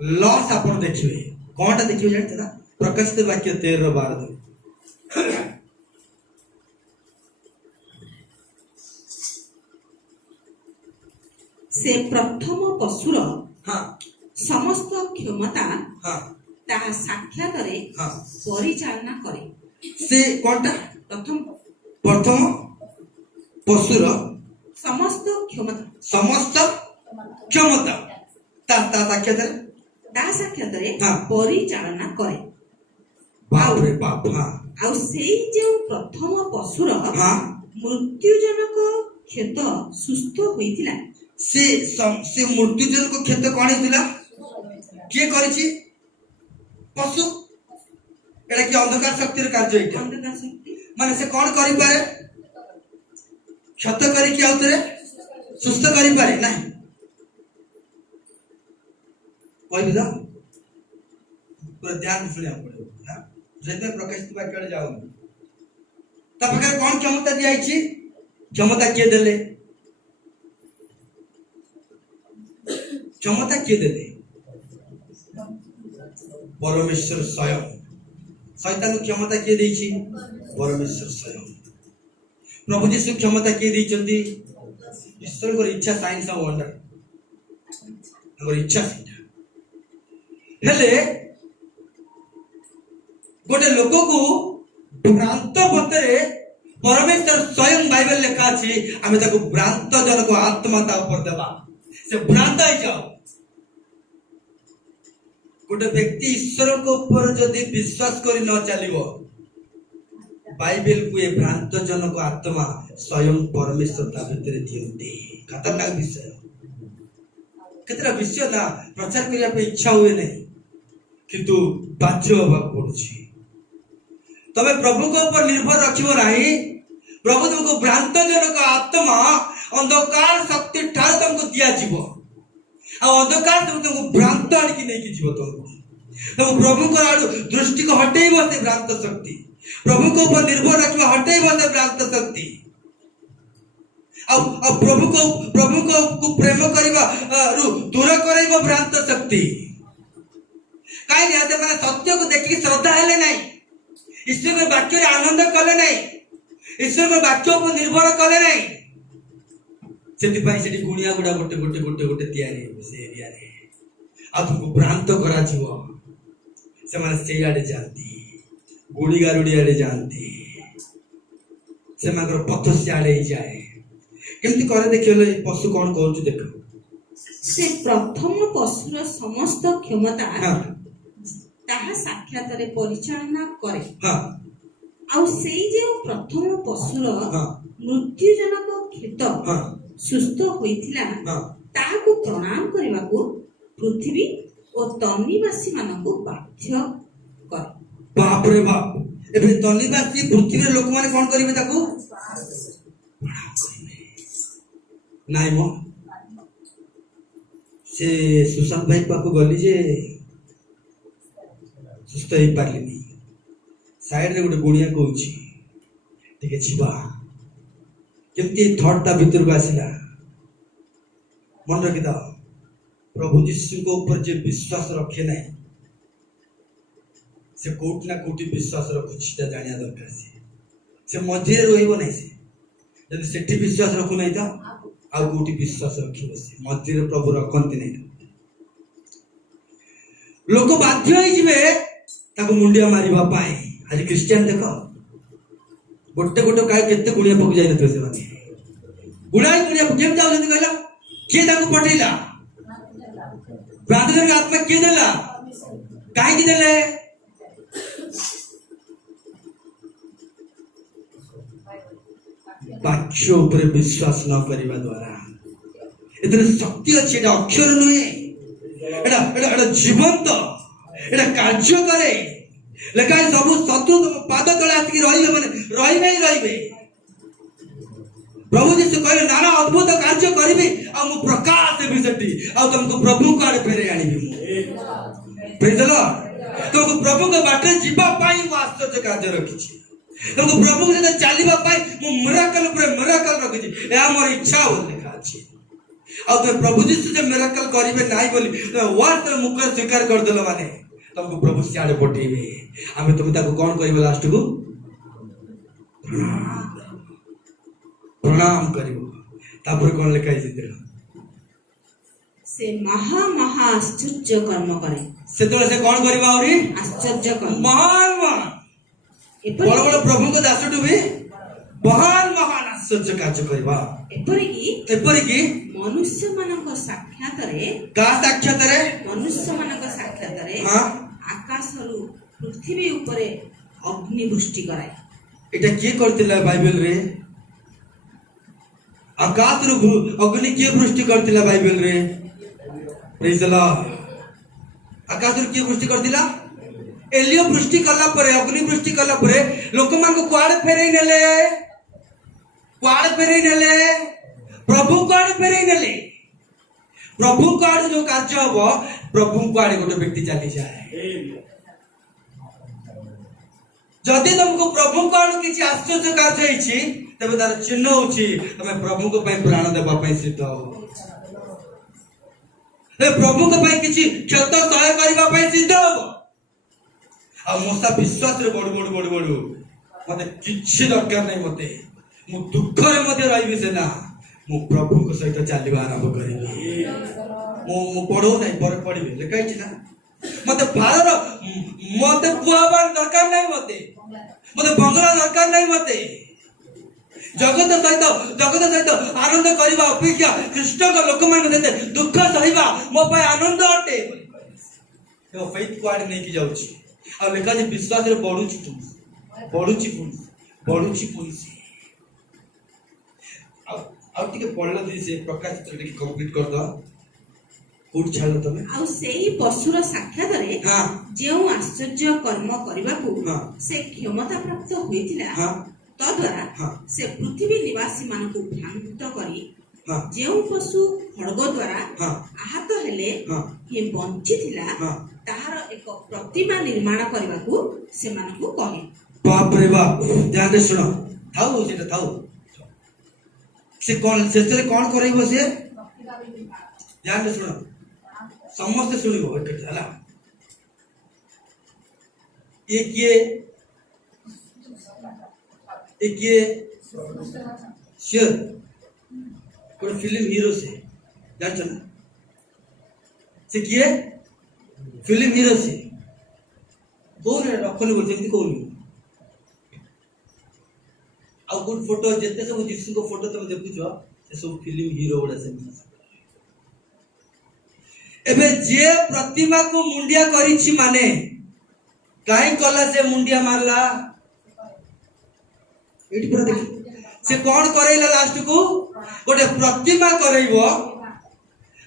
लॉस आपण देखिवे। कोनटा देखिवे जानते ना प्रकाशित वाक्य 13:12 से प्रथम पशुर हाँ समस्त क्षमता हाँ ताहा साक्षात रे हाँ परिचालना करे। से कोनटा प्रथम पशुर समस्त क्षमता ता साक्षात रे हाँ परिचालना करे। बाप रे बाप हाँ आउ सेई जे प्रथम पशुर हाँ मृत्युजनक क्षत सुस्थ होइतिला से मृत्युजनक क्षत कोन हेतिला के करिछि पशु एटा कि अंधकार शक्तिर कार्य एटा अंधकार शक्ति माने से कोन करि पारे क्षत करि कि आउतरे सुस्थ करि पारे नाही कहबिला पूरा ध्यान सुनिया पड़े ना जेते प्रकाशित वाक्य जाऊ ता पकर कोन क्षमता दिया छी क्षमता के देले क्षमता के देले परमेश्वर स्वयं। शैतान क्षमता के देछि परमेश्वर स्वयं। प्रभु यीशु क्षमता के दैछंती ईश्वर को इच्छा साइंस ऑफ वंडर हमर इच्छा हेले गोटे लोक को भ्रांत मତରେ परमेश्वर स्वयं बाइबल लिखा अछि आमे ताको भ्रांत जनक आत्मा ता ऊपर देबा से भ्रांत हो जाओ। गोटे व्यक्ति ईश्वर को ऊपर जदि विश्वास करि न चलिबो बाइबल को ये भ्रांत जनक आत्मा स्वयं परमेश्वर ता भितर दियंते खतरनाक विषय केतरा विषय ना प्रचार करिया पे इच्छा हुए नहीं किंतु बाध्य होगा पड़ुछि तबे प्रभु को ऊपर निर्भर रखिबो नाही प्रभु तुमको भ्रांत जनक आत्मा अंधकार शक्ति ठार तुमको दिया जीवो आ अंधकार तुमको भ्रांत आड़की नहीं की जीवो तुमको प्रभु को आड़ू दृष्टि को हटेई बसे भ्रांत शक्ति प्रभु को ऊपर निर्भर रखिबो हटेई बसे भ्रांत शक्ति अब प्रभु को प्रेम करिबा दूर करैबो भ्रांत शक्ति काई नहीं माने सत्य को देखि श्रद्धा हेले नहीं ईश्वर के वाक्य रे आनंद कले नहीं ईश्वर के वाक्य पर निर्भर कले नहीं सेति पई सेति गुणिया गुडा गोटे तयारी से एरिया रे आ तुमको भ्रांत करा जीवो से माने से आडे जानती गुड़ी गारुडी आडे जानती से मागर पथ से आडे जाए केमती करे देखियो पशु कोन कहउछु देखो से प्रथम पशुर समस्त क्षमता हां ताहा साक्षात रे परिचालना करे हां आउ सेई जे प्रथम पशुर हां मृत्युजनक खेत हां सुस्थ होइथिला हां ताहाकु प्रणाम करिबाकु पृथ्वी ओ तन्निवासी मानकु बाध्य करे बाप रे बाप एबे तन्निवासी पृथ्वी रे लोक माने कोन करिवे ताकू प्रणाम करिवे नाइ मो से सुशांत भाई पाकू गली जे सुस्त ही पारलिनी साइड रे गोटे गुणिया कहूची ठीक छिबा केमती थॉट ता भीतर को आसिला मन रखि दा प्रभु यीशु को ऊपर जे विश्वास रखे नहीं से कोट ना कोटी विश्वास रखुची ता जानिया दरकार से मझे रोइबो नहीं से यदि सेठी विश्वास रखु नहीं ता आउ कोटी विश्वास रखिबो से मझे प्रभु रखंती नहीं लोक बाध्य होई जिवे ताको मुंडिया मारिबा पाए आज क्रिश्चियन देखो गोटे गोटे काय केते गुणिया पक जाय नथो से माने गुणाई गुणिया केम जाउ जंती कहला के ताको पठैला प्रार्थना के आत्मा के देला काहे की देले वाक्य ऊपर विश्वास न करिबा द्वारा इतने शक्ति अछि एटा अक्षर नहे एटा जीवंत एटा कार्य करे लेका सब शत्रु पाद तले आसी रहिबे माने रहिबे प्रभु जी से कहले नाना अद्भुत कार्य करिबे आ मु प्रकाश देबी सेठी आ तुमको प्रभु को आड़े फेरे आनिबी प्रेज द लॉर्ड तुमको प्रभु के बाटे जीवा पाई वो आश्चर्य कार्य रखिछि तुमको प्रभु के साथ चलीबा पाई मु मिराकल पर मिराकल रखिछि ए हमर इच्छा हो लिखा अछि आ तो प्रभु जी से मिराकल करिबे नाही बोली वर्ड मुख स्वीकार कर देलो माने तुमको प्रभु से आड़े पठेबे आमे तुम ताको कोन करिबो लास्ट को प्रणाम करिबो तापर कोन लिखाइ छै देख से महा महा आश्चर्य कर्म करे से तो से कोन करिबा औरी आश्चर्य कर्म महान महान बड़ बड़ प्रभु को दासटु भी महान महान आश्चर्य कार्य करिबा एपरि की मनुष्य मानक साक्षात रे का साक्षात रे मनुष्य मानक साक्षात रे हां आकाश रु पृथ्वी ऊपर अग्नि वृष्टि कराय एटा के करतिला बाइबल रे आकाश रु अग्नि के वृष्टि करतिला बाइबल रे प्रेज द लॉर्ड आकाश रु के वृष्टि करतिला एलियो वृष्टि कला परे अग्नि वृष्टि कला परे लोक मान को कुआड़ फेरै नेले प्रभु कुआड़ फेरै नेले प्रभु कुआड़ जो कार्य हबो प्रभु कुआड़ गोटे व्यक्ति चली जाए जदि तुमको प्रभु कुआड़ किछि आश्चर्य कार्य हेछि तबे तार चिन्ह होछि तमे प्रभु को पय प्राण देबा पय सिद्ध हो ए प्रभु को पय किछि क्षत सहाय करबा पय सिद्ध हो आ मोसा विश्वास रे बडू मते किछि दरकार नै मते मु दुख रे मते रहिबे से ना मु प्रभु को सहित चलिबा आरंभ करिबे मु पढो नै पर पढिबे लेखाइ छि ना मते भारर मते पुआबार दरकार नै मते बंगला दरकार नै मते जगत सहित आनंद करिबा अपेक्षा कृष्ण को लोक मान देते दुख सहिबा मो पय आनंद अटे तो फेथ क्वाड नै की जाउछि आ लेखा जे विश्वास रे पढुछि बढ़ुची पुलिस आउ टिके पढ़ला दी से प्रकाश चित्र टिके कंप्लीट कर दो कोड छालो तमे ଆଉ ସେହି ପଶୁର ସାକ୍ଷାତରେ हां ଯେଉଁ ଆଶ୍ଚର୍ଯ୍ୟ କର୍ମ କରିବାକୁ ହଁ। ସେ କ୍ଷମତା ପ୍ରାପ୍ତ ହୋଇଥିଲା हां ତଦ୍ୱାରା ହଁ। ସେ ପୃଥିବୀ ନିବାସୀମାନଙ୍କୁ ଭ୍ରାନ୍ତ କରି हां ଯେଉଁ ପଶୁ ଖଡ୍ଗ ଦ୍ୱାରା हां ଆହତ ହେଲେ हां ହିଁ ବଞ୍ଚିଥିଲା हां ତାହାର ଏକ ପ୍ରତିମା ନିର୍ମାଣ କରିବାକୁ ସେମାନଙ୍କୁ କହେ। बाप रे बाप ध्यान से सुनो थाउ सेटा थाउ से कौन करैबो से ध्यान से सुनो समस्त सुनिबो एकटा हला एक ये शेर कोई फिल्म हीरो से जान ना से किए फिल्म हीरो से कौन है रखने बोलते हैं कौन ଆଉ ଗୁड फोटो ଯେତେ ସବୁ ଯୀଶୁଙ୍କ फोटो ତମେ ଦେଖୁଛ ସେ ସବୁ ଫିଲ୍ମ ହିରୋ ଗୁଡା ସେମିତି ଏବେ ଯେ ପ୍ରତିମାକୁ ମୁଣ୍ଡିଆ କରିଛି ମାନେ କାହିଁ କଲା ସେ ମୁଣ୍ଡିଆ ମାରଲା ଏଠି ପୁରା ଦେଖ ସେ କଣ କରେଇଲା ଲାଷ୍ଟ କୁ ଗୋଟେ ପ୍ରତିମା କରେଇବ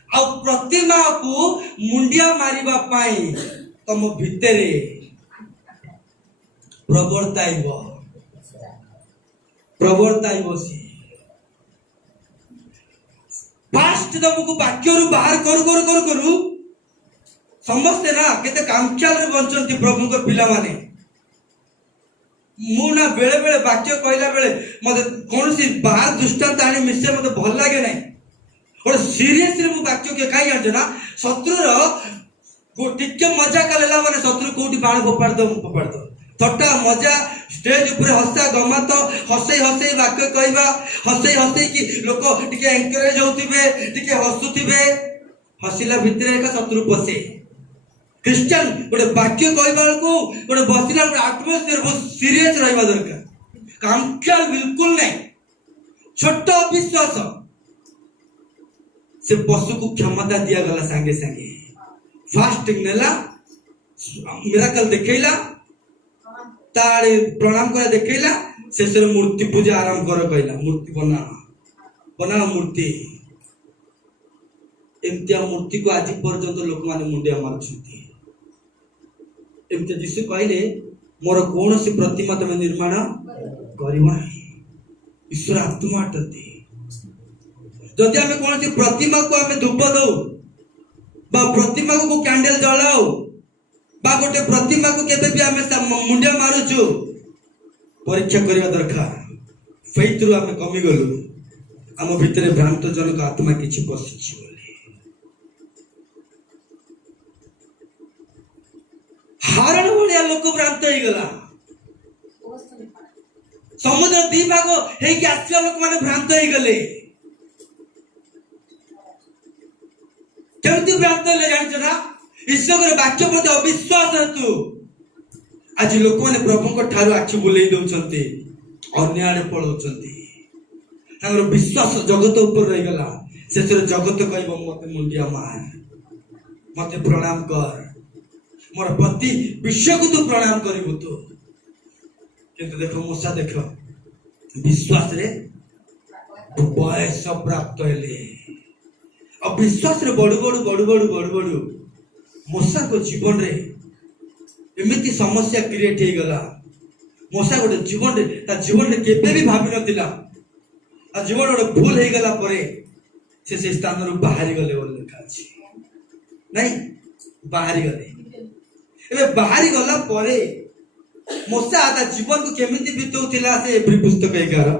ଆଉ ପ୍ରତିମାକୁ ମୁଣ୍ଡିଆ ମାରିବା ପାଇଁ ତମ ଭିତରେ प्रवर्ताइब सी फास्ट तुमको वाक्य बाहर करू करू करू करू समस्ते ना केते कामचाल रे बंचंती प्रभु को पिला माने मु ना बेले बेले वाक्य कहला बेले मते कोनसी बाहर दृष्टांत आनी मिसे मते भल लागे नै और सीरियसली मु वाक्य के काई आछ ना शत्रु रो को टिके मजा कलेला माने शत्रु कोठी बाण फोपाड़ दो थट्टा मजा स्टेज ऊपर हसा गमत हसई हसई वाक्य कहवा हसई हसई कि लोक टिके एंकरेज होतिबे टिके हसुतिबे हसिला भितरे एक शत्रु पसे क्रिश्चियन गोटे वाक्य कहबा को गोटे बसिला गोटे एटमॉस्फियर बहुत सीरियस रहबा दरकार कामख्याल बिल्कुल नहीं छोट अविश्वास से पशु को क्षमता दिया गला संगे संगे फास्टिंग नेला मिराकल देखैला तारे प्रणाम करे देखैला शेषर मूर्ति पूजा आरंभ कर कहला मूर्ति बना मूर्ति एमतिया मूर्ति को आज पर्यंत लोक माने मुंडिया मारछुती एमते यीशु कहले मोर कोनोसी प्रतिमा तमे निर्माण करिवो नाही ईश्वर आत्मा अटती जदि आमे कोनोसी प्रतिमा को आमे धूप दउ बा प्रतिमा को कैंडल जलाओ बा गोटे प्रतिमा को केबे भी आमे मुंडिया मारुछु परीक्षा करबा दरकार फेथ रु आमे कमी गलु आम भितरे भ्रांत जनक आत्मा किछि पसिछि बोली हारण भलिया लोक भ्रांत हो गला समुद्र दी भाग हे कि आसिया लोक माने भ्रांत हो गले केमति भ्रांत ले जानिछ ना ईश्वर वाक्य प्रति अविश्वास हेतु आज लोक मैंने प्रभु को ठारू आखि बुले दउछंती अन्य आड़े पळौछंती तांगर विश्वास जगत ऊपर रही गला शेषर जगत कहब मते मुंडिया मार मते प्रणाम कर मोर प्रति विश्व को तू प्रणाम करिबु तू किंतु देखो मूसा देखो विश्वास रे बयस प्राप्त हेले अविश्वास रे बड़ू बड़ू बड़ू बड़ू बड़ू बड़ू मूसा को जीवन रे एमिति समस्या क्रिएट हो गला मूसा गोटे जीवन रे ता जीवन रे केबे भी भाबी नथिला आ जीवन गोटे भूल हो गला परे से स्थान रो बाहरी गले बोल लिखा अछि नहीं बाहरी गले एबे बाहरी गला परे मूसा ता जीवन को केमिति बितौथिला से एवरी पुस्तक 11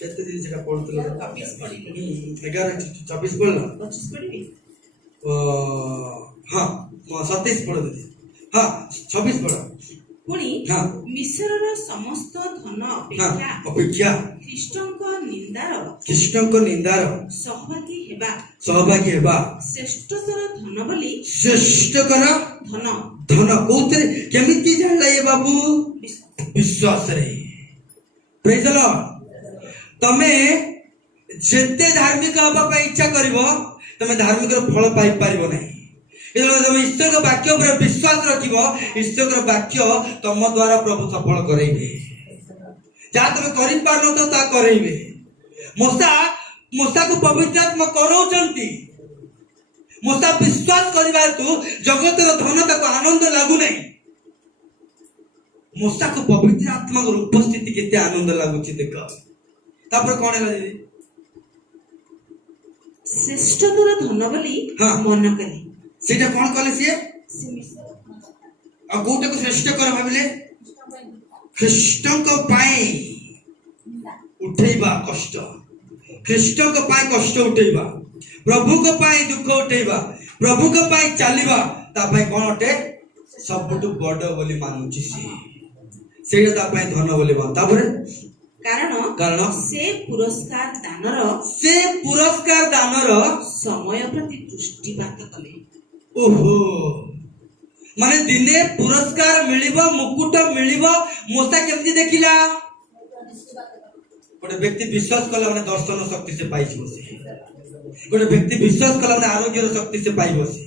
केते दिन सेटा पढुतला 24 पढिले 11 24 पढला 25 पढिबी हां 27 पढुतली हां 26 पढ पुणी हां मिस्रर समस्त धन अपेक्षा ख्रीष्टଙ୍କ निंदार सहभागी हेबा श्रेष्ठतर धन बोली श्रेष्ठकर धन धन कोतरे केमिति जानला ये बाबू विश्वास रे प्रेज द लॉर्ड तमे जेते धार्मिक हबा पे इच्छा करिवो तुम धार्मिक फल पाई पारिबो नहीं। जेतेबेले तुम ईश्वर के वाक्य पर विश्वास रखिबो, ईश्वर के वाक्य तुम द्वारा प्रभु सफल करैबे। जहाँ तुम करि पारनो तो ता करैबे। मूसा को पवित्र आत्मा करौचंती। मूसा विश्वास करबा तू जगतर धन ताको आनंद लागु नहीं। मूसा को पवित्र आत्मा को उपस्थिति केते आनंद लागुची देख। तापर कोन हैला दीदी? श्रेष्ठतर धन बोली हाँ। मन कले सेटा कोन कले सिए? आ कोटा को श्रेष्ठ कर भाबिले ख्रीष्टन को पाए उठेबा कष्ट, ख्रीष्टन को पाए कष्ट उठेबा, प्रभु को पाए दुख उठेबा, प्रभु को पाए चलीबा, ता पाए कोन उठे सबटु बड़ बोली मानुची सेटा ता पाए धन बोली मान। तापर कारण से पुरस्कार दानर समय प्रति दृष्टिपात कले। ओहो माने दिने पुरस्कार मिलिबो, मुकुट मिलिबो। मूसा केमती देखिला? गोटे व्यक्ति विश्वास कला माने दर्शन शक्ति से पाई बसे। गोटे व्यक्ति विश्वास कला माने आरोग्य शक्ति से पाई बसे।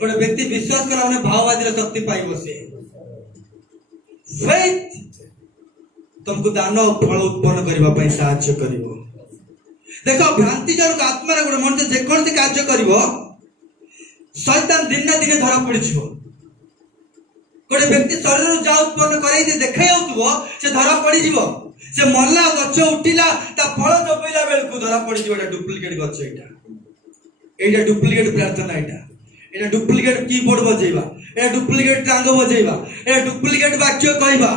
गोटे व्यक्ति विश्वास कला माने भाववादी शक्ति पाई बसे। फेथ तुमको दान फल उत्पन्न करबा पई सहायता करिवो। देखो भ्रांति जन आत्मा रे गोटे मन जे कोन से कार्य करिवो शैतान दिन ना दिन धरा पड़िछो। गोटे व्यक्ति शरीर जा उत्पन्न कराई दे देखाई होतबो से धरा पड़ी जीवो। से मल्ला गछ उठिला ता फल जपैला बेल को धरा पड़ी जीवो। एटा डुप्लीकेट गछ एटा डुप्लीकेट प्रार्थना एटा डुप्लीकेट कीबोर्ड बजेबा, एटा डुप्लीकेट टांग बजेबा, एटा डुप्लीकेट वाक्य कहबा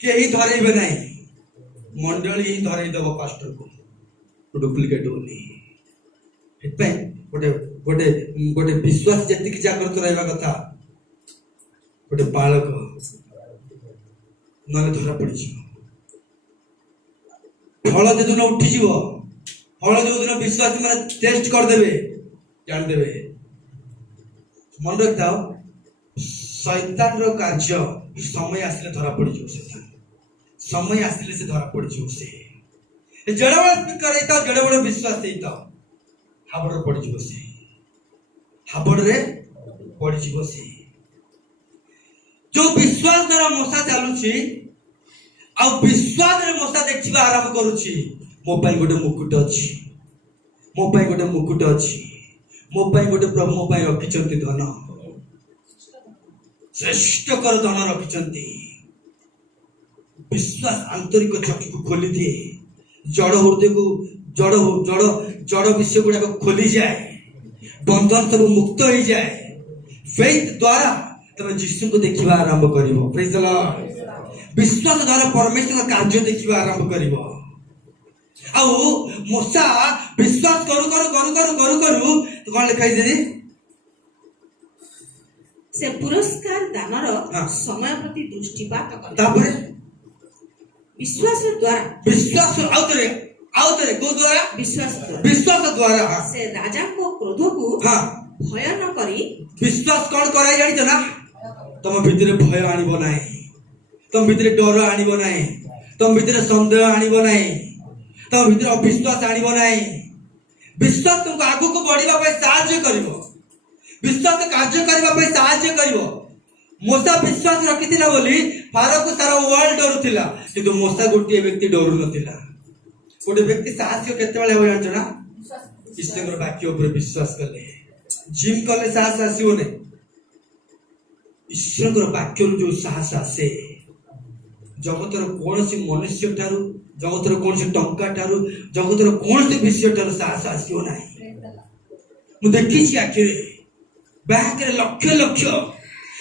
केही धरैबे नाही। मंडली ही धरै देबो पास्टर को डुप्लीकेट होनी। एतपै गोटे गोटे गोटे विश्वास जतिक जागृत रहबा कथा। गोटे बालक नले धरा पड़ी जीवो। फल जे दिन उठी जीवो, फल जो दिन विश्वास माने टेस्ट कर देबे, जान देबे। मन रखताओ शैतान रो कार्य समय आसिले धरा पड़ी जीवो। शैतान समय आसिले से धरा पड़ी जीवो। से जड़बड़ स्पीकर एता जड़बड़ विश्वास एता हाबड़ पड़ी जीवो। से हाबड़ रे पड़ी जीवो। से जो विश्वास द्वारा मूसा चालुची आ विश्वास रे मूसा देखिबा आरंभ करूची। मो पई गोटे मुकुट अछि, मो पई गोटे मुकुट अछि, मो पई गोटे प्रभु मो पई रखिचंती धन, श्रेष्ठ कर धन रखिचंती। विश्वास आंतरिक चक्षु को खोली दिए। जड़ हृदय को जड़ जड़ जड़ विषय गुड़ा को खोली जाए, बंधन सब मुक्त हो जाए। फेथ द्वारा तमे यीशु को देखिबा आरंभ करिवो। Praise the Lord. विश्वास द्वारा परमेश्वर का कार्य देखिबा आरंभ करिवो। आ मूसा विश्वास करू करू करू करू करू करू तो कोन लिखाई दे से पुरस्कार दानर हाँ। समय प्रति दृष्टिपात कले। तापर विश्वास आउतरे को द्वारा विश्वास द्वारा हाँ। से राजा को क्रोध को हाँ। भय न करी विश्वास कौन कराई जानी तो ना तुम भीतर भय आनिबो नाही, तुम भीतर डर आनिबो नाही, तुम भीतर संदेह आनिबो नाही, तुम भीतर अविश्वास आनिबो नाही। विश्वास तुमको आगु को बढ़िबा पे सहायता करिवो। विश्वास कार्य करबा पे सहायता करिवो। मूसा विश्वास रखिथिला बोली फारो को सारा वर्ल्ड डरुथिला, किंतु मूसा गोटिए व्यक्ति डरु नथिला। गोटे व्यक्ति साहस केते बेले हो जानछ ना ईश्वर वाक्य ऊपर विश्वास कले जिम कले साहस आसीबो ने। ईश्वर वाक्य जो साहस आसे जगतर कौन सी मनुष्य ठारू, जगतर कौन सी टंका ठारू, जगतर कौन सी विषय ठारू साहस आसीबो नाही। मु देखिछि आखिरे बैंक रे लक्ष लक्ष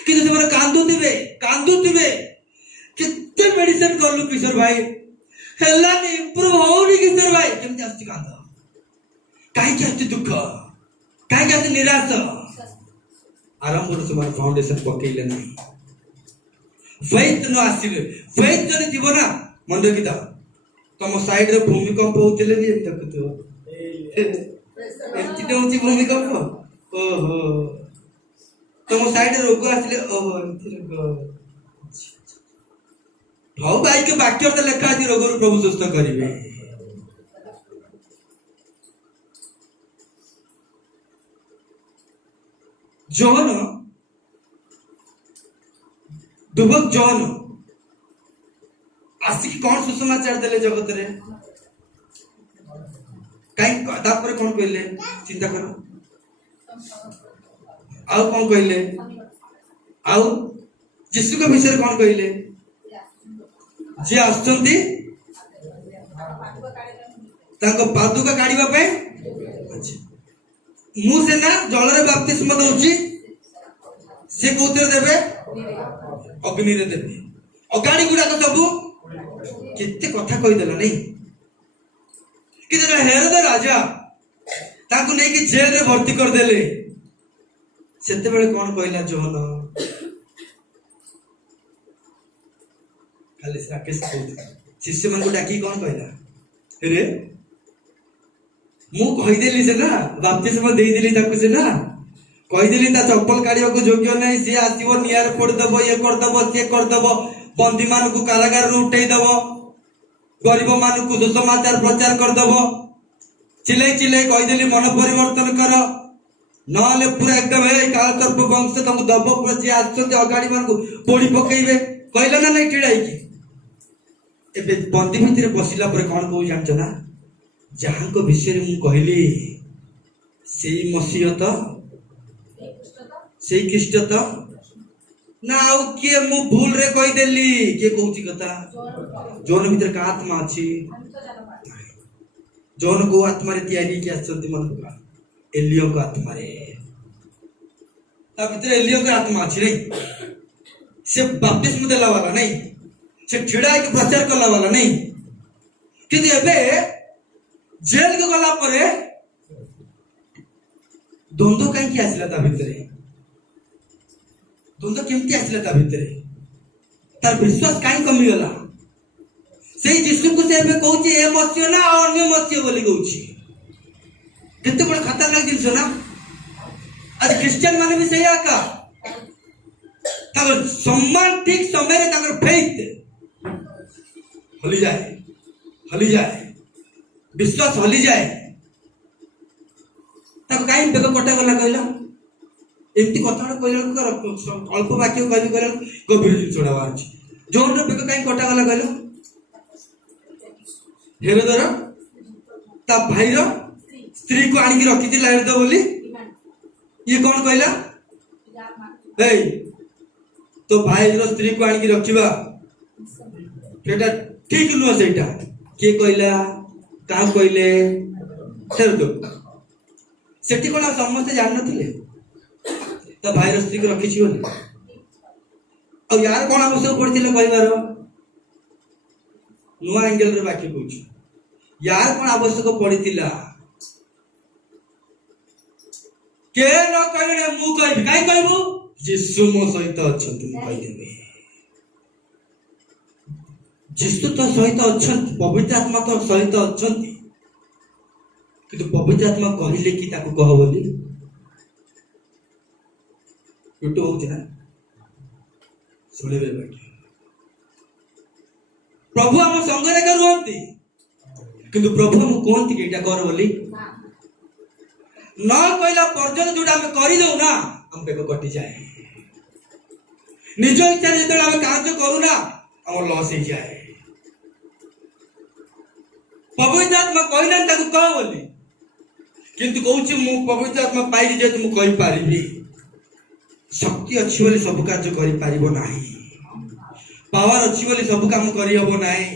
किंतु तुमरे कांदुथिबे केते मेडिसिन करलु किशोर भाई हेला नि इम्प्रूव होनी किशोर भाई केमति आस्ति कांद काहे के आस्ति दुख काहे के आस्ति निराश आरंभ रो समय फाउंडेशन पकेइले नाही। फेथ न आसिले फेथ जने जीव ना मन रखिता तुम साइड रे भूमिकंप होतिले भी देखतो एमति होची भूमिकंप। ओहो तुम साइड रे रोग आसिले ओहो एमति रोग भाऊ भाई के वाक्य तो लेखा आज रोग प्रभु सुस्थ करिवे। ଜୋହନ ଦୁବକ ଜୋହନ ଆସିକି କଣ ସୁସମାଚାର ଦେଲେ ଜଗତରେ? କାହିଁ ତାପରେ କଣ କହିଲେ ଚିନ୍ତା କର। ଆଉ କଣ କହିଲେ? ଆଉ ଯୀଶୁଙ୍କ ବିଷୟରେ କଣ କହିଲେ? ଯିଏ ଆସୁଛନ୍ତି ତାଙ୍କ ପାଦୁକା କାଢିବା ପାଇଁ। ମୁଁ ସିନା ଜଳରେ ବାପ୍ତିସ୍ମ ଦଉଛି, ସେ କୋଉଥିରେ ଦେବେ? ଅଗ୍ନିରେ ଦେବେ। ଅଗାଡି ଗୁଡାକ ସବୁ କେତେ କଥା କହିଦେଲା ନାଇଁ? କିନ୍ତୁ ହେରୋଦ ରାଜା ତାଙ୍କୁ ନେଇକି ଜେଲରେ ଭର୍ତ୍ତି କରିଦେଲେ। ସେତେବେଳେ କଣ କହିଲା ଜୋହନ? ଖାଲି ରାକେଶ କହୁଥିଲା, ଶିଷ୍ୟମାନଙ୍କୁ ଡାକି କଣ କହିଲା? ରେ ମୁଁ କହିଦେଲି ସିନା, ବାପ୍ତିସ୍ମ ଦେଇଦେଲି ତାକୁ ସିନା, କହିଦେଲି ତା ଚପଲ କାଢିବାକୁ ଯୋଗ୍ୟ ନାହିଁ, ସିଏ ଆସିବ ନିଆଁରେ ପୋଡିଦବ, ଇଏ କରିଦବ, ସିଏ କରିଦବ, ବନ୍ଦୀ ମାନଙ୍କୁ କାରାଗାରରୁ ଉଠେଇଦବ, ଗରିବ ମାନଙ୍କୁ ସୁସମାଚାର ପ୍ରଚାର କରିଦବ। ଚିଲେଇ ଚିଲେଇ କହିଦେଲି ମନ ପରିବର୍ତ୍ତନ କର, ନହେଲେ ପୁରା ଏକଦମ କାଳତର୍ପ ବଂଶ ତମକୁ ଦବ, ପୁରା ଯିଏ ଆସୁଛନ୍ତି ଅଗାଡି ମାନଙ୍କୁ ପୋଡି ପକେଇବେ। କହିଲା ନା ନାଇଁ ଛିଡା ହେଇକି? ଏବେ ବନ୍ଦୀ ଭିତରେ ବସିଲା ପରେ କଣ କହୁ ଜାଣିଛ ନା? ଯାହାଙ୍କ ବିଷୟରେ ମୁଁ କହିଲି ସେଇ ମସିହ ତ, ସେଇ ଖ୍ରୀଷ୍ଟ ତ ନା ଆଉ କିଏ ମୁଁ ଭୁଲରେ କହିଦେଲି? କିଏ କହୁଛି କଥା? ଜୋହନ ଭିତରେ କାହା ଆତ୍ମା ଅଛି? ଜୋହନ କୋଉ ଆତ୍ମାରେ ତିଆରି ହେଇକି ଆସିଛନ୍ତି? ମନେ ପକା, ଏଲିୟଙ୍କ ଆତ୍ମାରେ। ତା ଭିତରେ ଏଲିୟଙ୍କ ଆତ୍ମା ଅଛି ନାଇଁ? ସେ ବାପ୍ତିସ୍ମ ଦେଲା ବାଲା ନାଇଁ, ସେ ଛିଡା ହେଇକି ପ୍ରଚାର କଲା ବାଲା ନାଇଁ। କିନ୍ତୁ ଏବେ ଜେଲକୁ ଗଲା ପରେ ଦ୍ୱନ୍ଦ୍ୱ କାହିଁକି ଆସିଲା ତା ଭିତରେ? ଦ୍ୱନ୍ଦ୍ୱ କେମିତି ଆସିଲା ତା ଭିତରେ? ତାର ବିଶ୍ୱାସ କାହିଁ କମିଗଲା? ସେଇ ଯୀଶୁକୁ ସେ ଏବେ କହୁଛି ଏ ମସିହ ନା ଅନ୍ୟ ମସିହ ବୋଲି କହୁଛି। କେତେ ବଡ ଖତରନାକ ଜିନିଷ ନା? ଆଜି ଖ୍ରୀଷ୍ଟିଆନ ମାନେ ବି ସେଇଆ ଏକା। ତାଙ୍କର ସମ୍ମାନ ଠିକ ସମୟରେ ତାଙ୍କର ଫେଥ ହଲିଯାଏ, ହଲିଯାଏ, ବିଶ୍ୱାସ ହଲିଯାଏ। ତାକୁ କାହିଁ ବେକ କଟା ଗଲା କହିଲ? ଏମିତି କଥା ଗୁଡା କହିଲା ବେଳକୁ ଅଳ୍ପ ବାକ୍ୟ କହିବି କହିଲା ଗଭୀର ଜିନିଷ ଗୁଡା ବାହାରୁଛି। ଜୋହନର ବେକ କାହିଁ କଟା ଗଲା କହିଲ? ହେରୋଦର ତା ଭାଇର ସ୍ତ୍ରୀକୁ ଆଣିକି ରଖିଥିଲା ହେରୋଦ ବୋଲି। ଇଏ କଣ କହିଲା? ଏଇ ତୋ ଭାଇର ସ୍ତ୍ରୀକୁ ଆଣିକି ରଖିବା ସେଟା ଠିକ ନୁହଁ। ସେଇଟା କିଏ କହିଲା? କାହା କହିଲେ? ହେରୋଦ। ସେଠି କଣ ସମସ୍ତେ ଜାଣିନଥିଲେ ତା ଭାଇର ସ୍ତ୍ରୀକୁ ରଖିଛି ବୋଲି? ଆଉ ୟାର କଣ ଆବଶ୍ୟକ ପଡିଥିଲା କହିବାର? ନୂଆ ଆଙ୍ଗେଲରେ ବାକ୍ୟ କହୁଛି, ୟାର କଣ ଆବଶ୍ୟକ ପଡିଥିଲା? କେ ନ କହିଲେ ମୁଁ କହିବି। କାହିଁ କହିବୁ? ଯୀଶୁ ମୋ ସହିତ ଅଛନ୍ତି, ମୁଁ କହିଦେବି। ଯୀଶୁ ତ ସହିତ ଅଛନ୍ତି, ପବିତ୍ର ଆତ୍ମା ତ ସହିତ ଅଛନ୍ତି, କିନ୍ତୁ ପବିତ୍ର ଆତ୍ମା କହିଲେ କି ତାକୁ କହ ବୋଲି? ଟୁଟୁ ହଉଛି ନା? ଶୁଣିବେ ବାକ୍ୟ। ପ୍ରଭୁ ଆମ ସଙ୍ଗରେ ଏକା ରୁହନ୍ତି, କିନ୍ତୁ ପ୍ରଭୁ ଆମକୁ କୁହନ୍ତି କି ଏଇଟା କର ବୋଲି? ନ କହିଲା ପର୍ଯ୍ୟନ୍ତ ଯୋଉଟା ଆମେ କରିଦଉ ନା, ଆମ ବେକ କଟିଯାଏ। ନିଜ ଇଚ୍ଛାରେ ଯେତେବେଳେ ଆମେ କାର୍ଯ୍ୟ କରୁନା, ଆମର ଲସ୍ ହେଇଯାଏ। ପବିତ୍ର ଆତ୍ମା କହିଲାନି ତାକୁ କହ ବୋଲି, କିନ୍ତୁ କହୁଛି ମୁଁ ପବିତ୍ର ଆତ୍ମା ପାଇଲି ଯେହେତୁ ମୁଁ କହିପାରିବି। ଶକ୍ତି ଅଛି ବୋଲି ସବୁ କାର୍ଯ୍ୟ କରିପାରିବ ନାହିଁ, ପାୱାର ଅଛି ବୋଲି ସବୁ କାମ କରିହବ ନାହିଁ,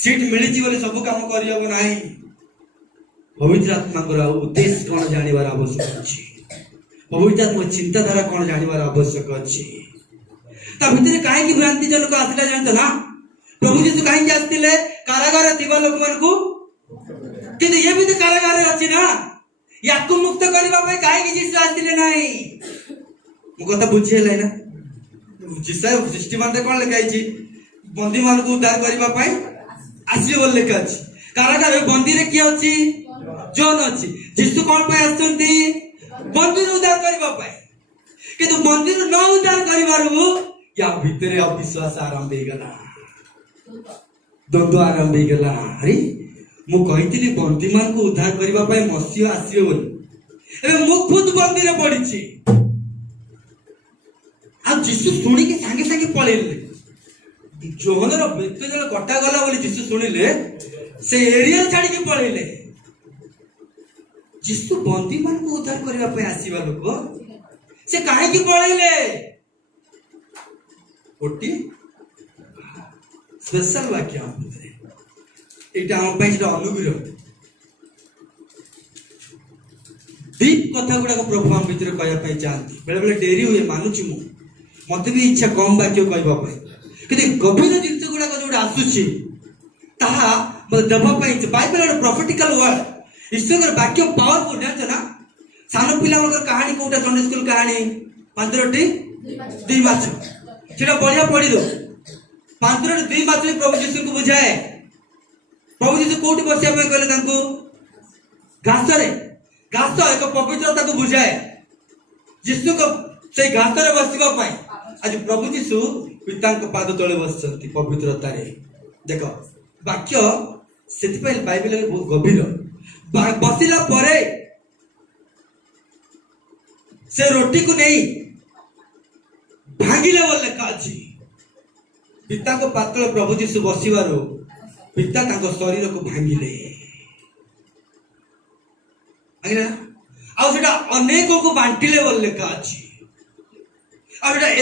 ସିଟ୍ ମିଳିଛି ବୋଲି ସବୁ କାମ କରିହବ ନାହିଁ। ପବିତ୍ର ଆତ୍ମାଙ୍କର ଉଦ୍ଦେଶ୍ୟ କଣ ଜାଣିବାର ଆବଶ୍ୟକ ଅଛି। ପବିତ୍ର ଆତ୍ମାର ଚିନ୍ତାଧାରା କଣ ଜାଣିବାର ଆବଶ୍ୟକ ଅଛି। ତା ଭିତରେ କାହିଁକି ଭ୍ରାନ୍ତି ଜନକ ଆସିଲା ଜାଣିଛ ନା? ପ୍ରଭୁ ଯୀଶୁ କାହିଁକି ଆସିଥିଲେ? କାରାଗାରରେ ଥିବା ଲୋକମାନଙ୍କୁ। କିନ୍ତୁ ଇଏ ବି ତ କାରାଗାରରେ ଅଛି ନା, ୟାକୁ ମୁକ୍ତ କରିବା ପାଇଁ କାହିଁକି ଯୀଶୁ ଆସିଥିଲେ ନାହିଁ? ମୋ କଥା ବୁଝି ହେଲା ନା? ସୃଷ୍ଟି ମାନରେ କଣ ଲେଖା ହେଇଛି? ବନ୍ଦୀ ମାନଙ୍କୁ ଉଦ୍ଧାର କରିବା ପାଇଁ ଆସିବେ ବୋଲି ଲେଖା ଅଛି। କାରାଗାର ବନ୍ଦୀରେ କିଏ ଅଛି? ଜୋହନ ଅଛି। ଯୀଶୁ କଣ ପାଇଁ ଆସିଛନ୍ତି? ବନ୍ଦୀରୁ ଉଦ୍ଧାର କରିବା ପାଇଁ। କିନ୍ତୁ ବନ୍ଦୀରୁ ନ ଉଦ୍ଧାର କରିବାରୁ ୟା ଭିତରେ ଅବିଶ୍ୱାସ ଆରମ୍ଭ ହେଇଗଲା, ଦ୍ୱନ୍ଦ୍ୱ ଆରମ୍ଭ ହେଇଗଲା। ଆରେ ମୁଁ କହିଥିଲି ବନ୍ଦୀ ମାନଙ୍କୁ ଉଦ୍ଧାର କରିବା ପାଇଁ ମସିହ ଆସିବେ ବୋଲି, ଏବେ ମୁଁ ଖୁଦ ବନ୍ଦୀରେ ପଡିଛି। जीशु शुणी सागे सागे पलैले जोहनर मृत्यु जल कटा गला बोली जीशु शुणिले से एरियल छाड़ी के पलैले जीशु बंदी मान को उद्धार करबा पे आसीबा लोक से काहे की पलैले ओटी स्पेशल वाक्य हम भितरे एटा हम पे जेटा अनुग्रह दीप कथा गुड़ा प्रभु हम भितर कहवाई चाहती बेले बेले डेरी हुए मानुची मु मत भी इच्छा कम वाक्य कहवाई कि गभीर जिन गुड़ा जो आसूची ताहा देवाई बाइबल गोटे प्रॉफिटिकल वर्ड ईश्वर वाक्य पावरफुल जानते ना सान पिला कहानी कोटा संडे स्कूल कहानी 5 रोटी 2 माछ सेटा बढ़िया पढ़ी दो 5 रोटी 2 माछ प्रभु जीशु को बुझाए प्रभु जीशु कोठी बसिया कहले घास घास एक पवित्रता को बुझाए जीशु को से घास बसवा आज प्रभु जीशु पिता पाद तले बस पवित्रता देख वाक्य से बाइबल बहुत गभीर बसिला परे से रोटी को नहीं भांगिले बोल लेखा अच्छी पिता को पातल प्रभु जीशु बसवार पिता शरीर को भांगिले अनेकों को बांटिले बोल लेखा अच्छी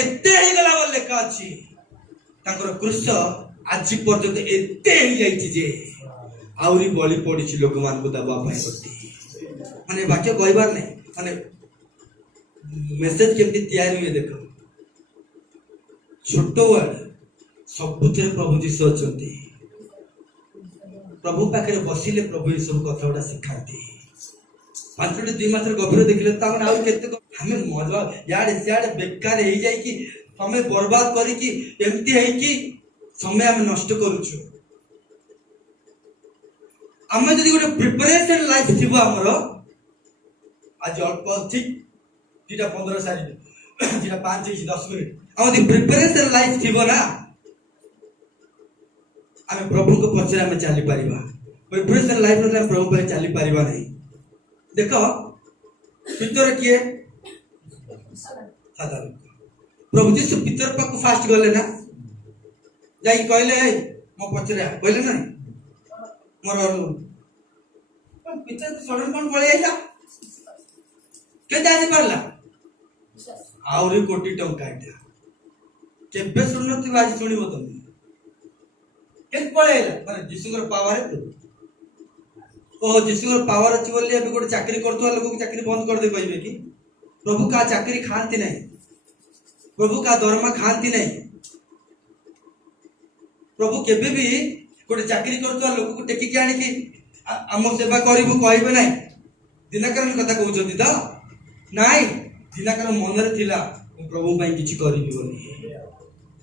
एते गला बोल लेखा अच्छी क्रूस आज पर्यंत एते जे आउरी बलि पड़ी लोक मान को दबा माने वाक्य कहबार नहीं माने मेसेज केमती तैयारी हुए देख छोट वर्ड सबुथे प्रभु जीशु अच्छा प्रभु पाखे बसिले प्रभु ये सब कथा गुड़ा शिखाती 5 रोटी 2 मास गभीर देखिले हमें मजा याडे सियाडे बेकार हो जाए कि समय बर्बाद करी एमती है कि समय आम नष्ट करुचु आम जदि गोटे प्रिपरेशन लाइफ थी आमर आज अल्प ठीक 2:15 सारी 5-10 मिनट आम जब प्रिपरेशन लाइफ थी ना आम प्रभु को पचर आम चली पार प्रिपरेशन लाइफ प्रभु पर चली पार नहीं देख पितर किए साधारण प्रभु जीशु पितर पाक फास्ट गले ना जाई कहले मो पचरे कहले ना मोर पितर सडन कोन पळे आइला के जाई परला आउरी कोटी टंका इटा केबे सुननथि आज सुनिबो तुम के पळे आइला माने जीशुर पावर है ओ जीशुर पावर अछि बोली अबे गोटे चाकरी करतवा लोग को चाकरी बंद कर दे कहबे कि प्रभु का चाकरी खांती नहीं प्रभु का दरमा खांती नहीं प्रभु केबे भी गोटे चाकरी करतवा लोग को टेकी के आनी कि आम सेवा करिबु कहबे नहीं दिनकर कथा कहउछथि त नाही दिनकर मन रे थिला प्रभु पई किछि करिबि बोली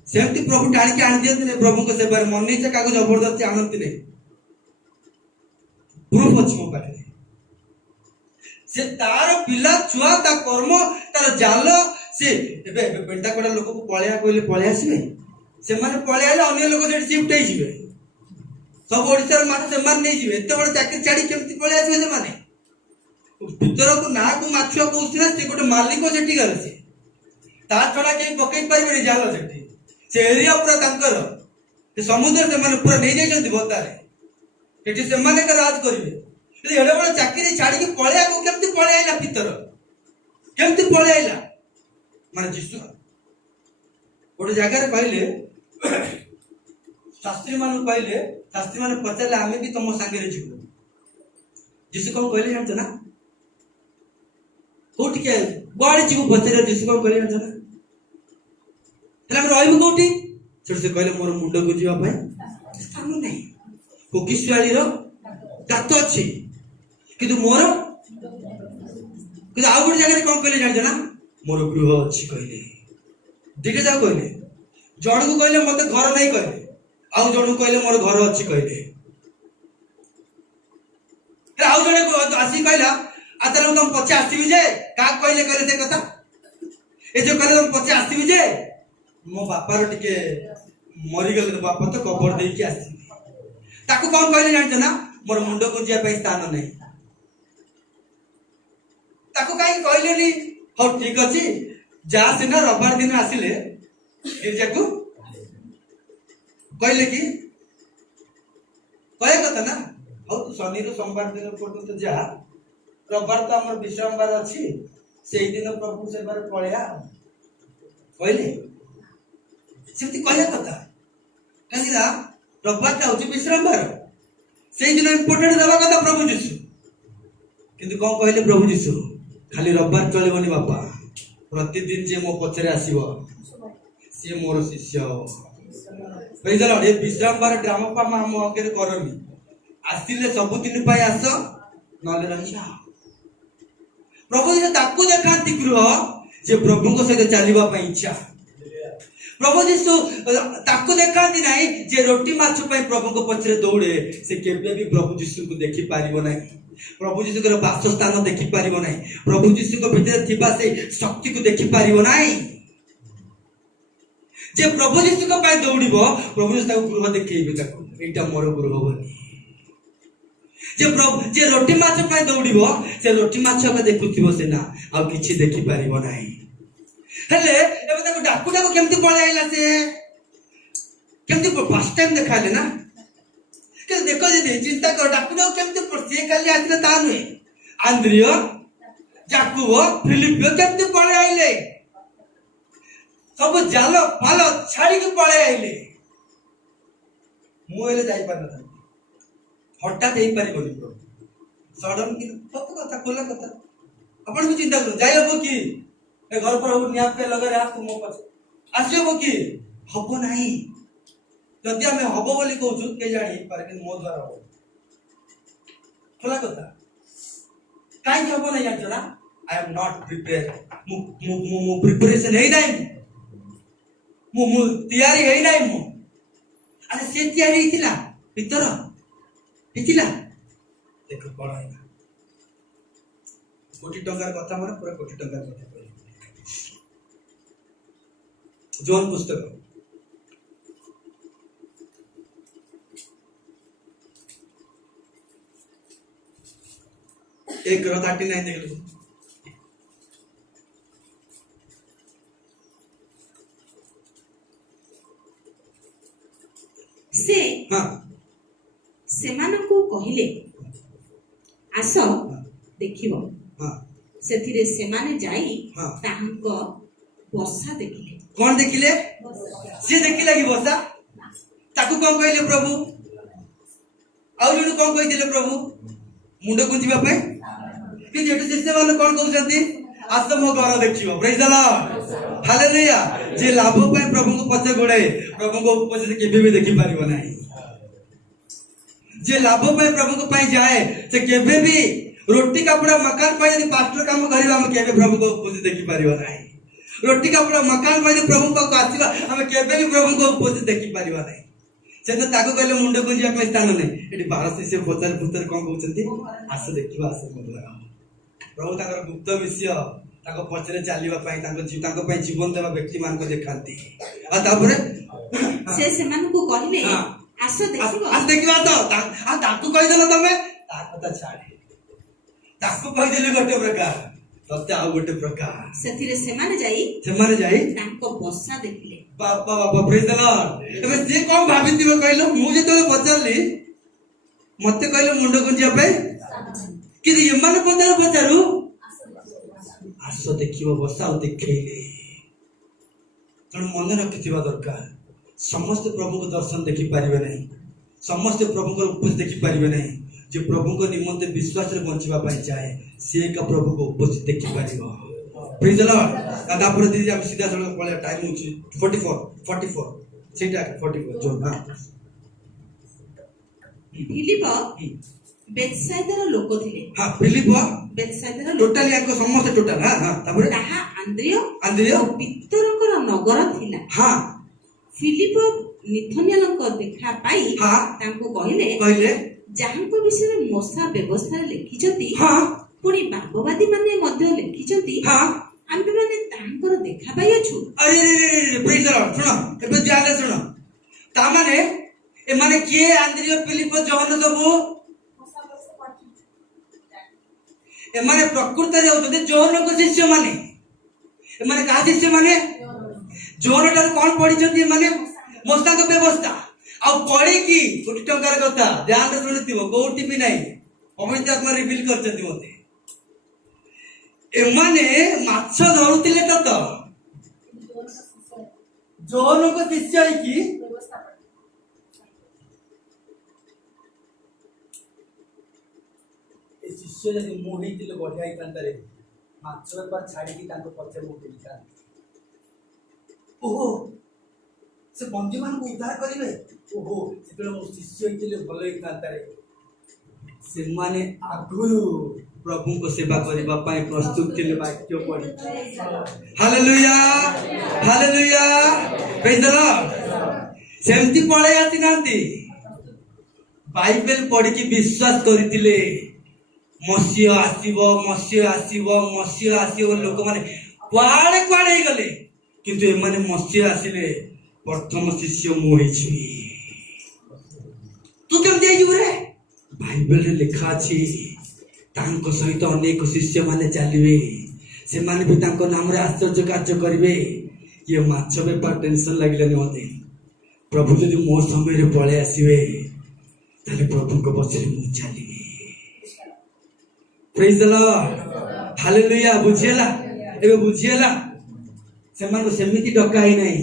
सेमती प्रभु टाणी के आनी दियंती प्रभु को सेवा मन नहीं से कागज जबरदस्ती आनंती नहीं प्रूफ अच्छी मो पाखे से तार पिला छुआ ता कर्म तार जाल से एबे पेंटा कोडा लोक को पळिया कहले पळिया आसीबे से माने पळिया आले अन्य लोक जेट शिफ्ट होई जिवे सब ओडिसा रे माने से मान नै जिवे एते बड़ चाकरी छाडी केमती पळिया आसीबे से माने भीतर को ना को माछुआ को उसिना से गोटे मालिक सेठी गल से ता छडा के पकई पाइबे जाल सेठी से एरिया पूरा तांकर से समुद्र से माने पूरा नै जाइछन्ती बोतारे एठी से माने का राज करिवे ए एडे बड़ चाकरी छाडी के पळिया को केमती पळिया आइला भीतर केमती पळिया आइला माने जीशु गोटे जगह कहले शास्त्री मान कहले शास्त्री मान पचारे आमे भी तुम संगे जीव जीशु कौन कहले जानते ना कोठी के बड़ी जीव पचारे जीशु कौन कहले जानते ना तले हम रहइबो कोठी से कहले मोर मुंड को जीवा भाई स्थान नहीं कोकिसवाली रो गात अछि किंतु मोर किंतु आ गोटे जगह कौन कहले जानते ना मोर गृह अछि कहले दिखे जाओ कहले जण को कहले मते घर नहीं कहले आउ जण को कहले मोर घर अछि कहले आउ जणे को आसी कहला आतल तुम पछे आसीबी जे का कहले कहले से कथा ए जो कहले तुम पछे आसीबी जे मो बापार टिके मरी गले बापा तो कबर देई के आसी ताको कौन कहले जानते ना मोर मुंड गुंजिया पे स्थान नहीं ताको काई कहले नी हो ठीक अछि जा सिना रविवार दिन आसिले गिरजा को कहले कि कहे कथा ना हौ तू शनि रो सोमवार दिन पर्यंत जा रविवार तो आम विश्राम बार अच्छी से दिन प्रभु सेवार पलैया कहले सेमती कहया कथा कहीं रविवार टा हूँ विश्राम बार से दिन इम्पोर्टेंट देवा कथा प्रभु जीशु किंतु कौन कहले प्रभु जीशु खाली रविवार चलबनी बापा प्रतिदिन जे मो पछरे आसीबो से मोर शिष्य पैदल ए विश्राम बार ड्रामा पामा हम अगे करनी आसिले सब दिन पाई आस नले रही जा प्रभु जी ताकू देखांती गृह जे प्रभु को सहित चलवा पई इच्छा प्रभु जीशु ताकू देखांती नाही जे रोटी माछ पई प्रभु को पछरे दौड़े से केबे भी प्रभु जीशु को देखि पारिबो नाही प्रभु जीशु को वासस्थान देखि पारिबो नाही प्रभु जीशु को भीतर थिबा से शक्ति को देखि पारिबो नाही जे प्रभु जीशु को पाए दौड़िबो प्रभु जीशु ताको गृह देखैबे ताको एटा मोर गृह बोली जे प्रभु जे रोटी माछ पाए दौड़िबो से रोटी माछ को देखुथिबो से ना आ किछि देखि पारिबो नाही हेले एबे ताको डाकू डाकू केमति पळे आइला से केमति फर्स्ट टाइम देखाले ना के देखो जे चिंता कर डाकू डाकू केमति से खाली आइले ता नुहे आंद्रियो जाकुबो फिलिपियो केमति पळे आइले सब जाल पाल छाड़ी के पळे आइले मुएले जाई पार न हटात देई परिबोनी प्रभु सडन कि कत कथा खोला कथा अपन भी चिंता करो जाई हबो कि ए घर पर हो निया पे लगे हाथ तुम पास आसीबो कि हबो नाही जदि हमें हबो बोली कहू के जानी पर कि मो द्वारा हो खोला कथा काई हबो नहीं जानछ ना आई एम नॉट प्रिपेयर्ड मु प्रिपरेशन है नहीं मु तैयारी है नहीं मु अरे से तैयारी हितिला भीतर हितिला देखो कोन है कोटी टंकार कथा माने पूरा कोटी टंकार कथा कहली जोन पुस्तक 1:39 देखलो से हां सेमानकु कहिले आस देखिबो हां सेथिरे सेमाने जाई हाँ। तांक बसा देखिले कौन देखिले से देखिले कि बसा ताकू कौन कहले प्रभु आउ जणु कौन कहिदिले प्रभु मुंड गुंजिबा पे कि जेटु शिष्य माने कौन कहउछंती आज तो मो घर देखिबो प्रेज द लॉर्ड हालेलुया जे लाभ पे प्रभु को पछे गोड़े प्रभु को पछे केबे भी देखि पारिबो नाही जे लाभ पे प्रभु को पाई जाए से केबे भी रोटी कपड़ा मकान पाई यदि पास्टर काम करिबा हम केबे प्रभु को पछे देखि पारिबो नाही रोटी कपड़ा मकान पाई प्रभु को आसीबा हम केबे भी प्रभु को पछे देखि पारिबो नाही से तो ताको कहले मुंड गुंजिया पे स्थान नै एटी 12 शिष्य पचार पुत्र कोन कहउछंती आस देखिबा आस मधुरा प्रभु ताकर गुप्त विषय ताको पछरे चालिबा पाई ताको पाई जीवन देवा व्यक्ति मान को देखांती आ तापरे से सेमानकु कहिले आस देखिबो आज देखिबा तो आ ताकू कहि देलो तमे ता कथा छाड़ी ताकू कहि देले गोटे प्रकार तते आ गोटे प्रकार सेथिरे सेमाने जाई तांको बसा देखिले बाबा बाबा प्रेज द लॉर्ड एबे से कोन भाबितिबो कहलो मु जे तो पचारली मते कहलो मुंड गुंजिया पे कि ये मन पचारू आस देखिबो बसा देखैले तण मन रखिथिबा दरकार समस्त प्रभु को दर्शन देखि पारिबे नहीं समस्त प्रभु को उपस्थित देखि पारिबे नहीं जो प्रभु को निमंते विश्वास रे बंचिबा पाई चाहे से का प्रभु को उपस्थित देखि पारिबो प्रेज द लॉर्ड का तापर दीदी हम सीधा चलो पळे टाइम होची 44 सेटा 44 जो हां फिलिप बेतसाइदार लोक थिले हां फिलिप बेतसाइदार टोटली आको समस्त टोटल हां हां तापर ताहा आंद्रियो पितरकर नगर थिला हां फिलिप निथनियालक देखा पाई हाँ। तांको कहले जाहांको विषय मोसा व्यवस्था लिखिचंती हां पुणी बापवादी माने मध्य लिखिचंती हां आम्ही माने तांकर देखा पाई अछु अरे रे प्रेज द लॉर्ड सुनो एबे ध्यान सुनो ता माने ए माने के आंद्रियो फिलिप जोहन सबु ए माने प्रकृति रे होते जोहन को शिष्य माने ए माने का शिष्य माने जोन ठार कौन पढ़ी माने मोसा का व्यवस्था आ पढ़ी कि कोटी टंकार कथा ध्यान रे सुनिथिबो कोटी भी नहीं पवित्र आत्मा रिवील करछथि मते एमाने माछ धरुतिले तो जोन को शिष्य है कि शिष्य जदि मोही दिले बढ़िया ही कांतारे माछ बेपार छाड़ी कि तांको पछे मोही था ओहो से बंदी मान को उद्धार करिवे ओहो सेतले मो शिष्य दिले भलो ही कांतारे से माने आगुरु प्रभु को सेवा करबा पाए प्रस्तुत थिले वाक्य पढ़ी hallelujah hallelujah praise the Lord सेमती पळे आसी नांती बाइबल पढ़ी कि विश्वास करथिले मसीह आसीबो लोक माने कुआड़े कुआड़े ही गले किंतु एमाने मसीह आसिले प्रथम शिष्य मोहिछि तू केम देइजु रे बाइबल रे लिखा अछि तांको सहित अनेक शिष्य माने चलिवे से माने भी तांको नाम रे आश्चर्य कार्य करिवे ये माछ बेपार टेंशन लागले मते प्रभु यदि मो समय रे पळे आसीबे ताले प्रभु को पछरे मु चलिवे प्रेज द लॉर्ड हालेलुया बुझियला एबे बुझियला से मान को सेमिति डका ही नहीं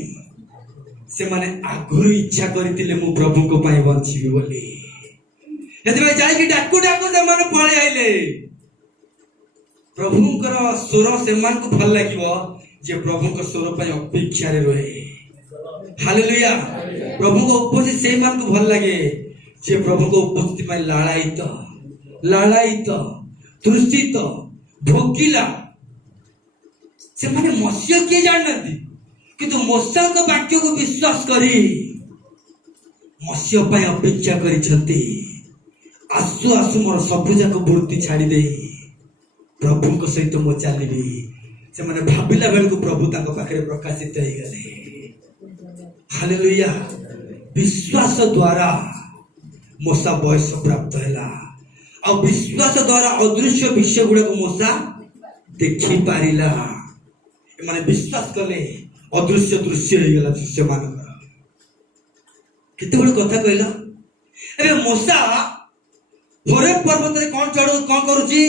से माने आगुरु इच्छा करथिले मु प्रभु को पाई बंचिबी बोली यदि भाई जाई कि डाकू डाकू से माने पळे आइले प्रभुंकर स्वर से मान को भल लागिवो जे प्रभुंकर स्वर पई अपेक्षा रे रहे हालेलुया प्रभु को उपस्थिति से मान को भल लागे जे प्रभु को उपस्थिति में लालायित तृषित भोगिला से माने मसीह किए जानती किंतु मोसा को वाक्य को विश्वास करी मसीह पाई अपेक्षा करिसंती आसु आसु मोर सब जाक वृत्ति छाड़ी दे प्रभु को सहित मो चलिबी से माने भाबिला बेल को प्रभु ताको पाखरे प्रकाशित होई गले हालेलुया विश्वास द्वारा मोसा बयस प्राप्त हैला और विश्वास द्वारा अदृश्य विषय गुड़ा को मोसा देखि पारिला माने विश्वास कले अदृश्य दृश्य हो गला शिष्य मानकर केते बड़ कथा कहला एबे मोसा होरे पर्वत रे कोन करूची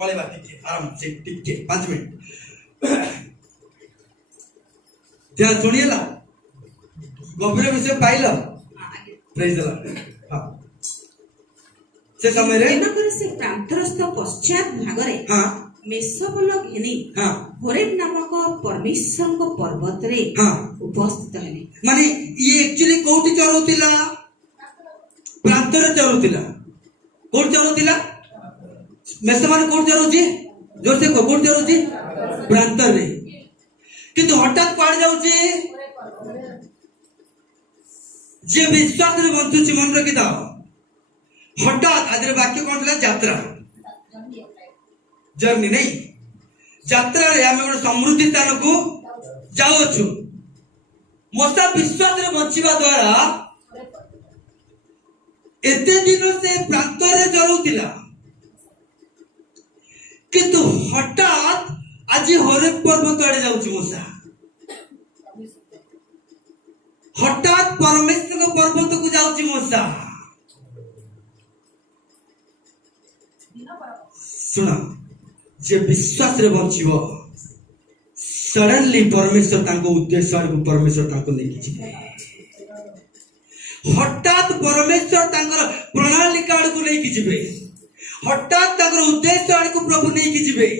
पळेबा टिके आराम से टिके 5 मिनिट ध्यान सुनिएला गंभीर विषय पाइला प्रेज द लॉर्ड हां से समय रे दिनकर से प्रांतरस्थ पश्चात भागरे हां मेषबल घेनी हां होरेब नामक परमेश्वर को पर्वत रे हां उपस्थित हेले माने ये एक्चुअली कोठी चरुतिला प्रांतर चरुतिला कोठी चरुतिला मेष माने कोठी चरुची जोर से कोठी चरुची प्रांतर रे किंतु हठात पाड़ जाउची जे विश्वास रे बंधुची मन रखि दाओ हठात आदर वाक्य कोन थला यात्रा जर्नी नहीं यात्रा रे हम गोटे समृद्धि स्थान को जाउछु मोसा विश्वास रे बंचिबा द्वारा एते दिन से प्रांत रे जरुतिला किंतु हठात आज हरे पर्वत आड़े जाउछु मोसा हठात परमेश्वर को पर्वत को जाउछि मोसा सुना जे विश्वास रे बंचिबो सडनली परमेश्वर तांको उद्देश्य आड़को परमेश्वर तांको लेके जिबे हठात परमेश्वर तांकर प्रणाली आड़को लेके जिबे हठात तांकर उद्देश्य आड़को प्रभु लेके जिबे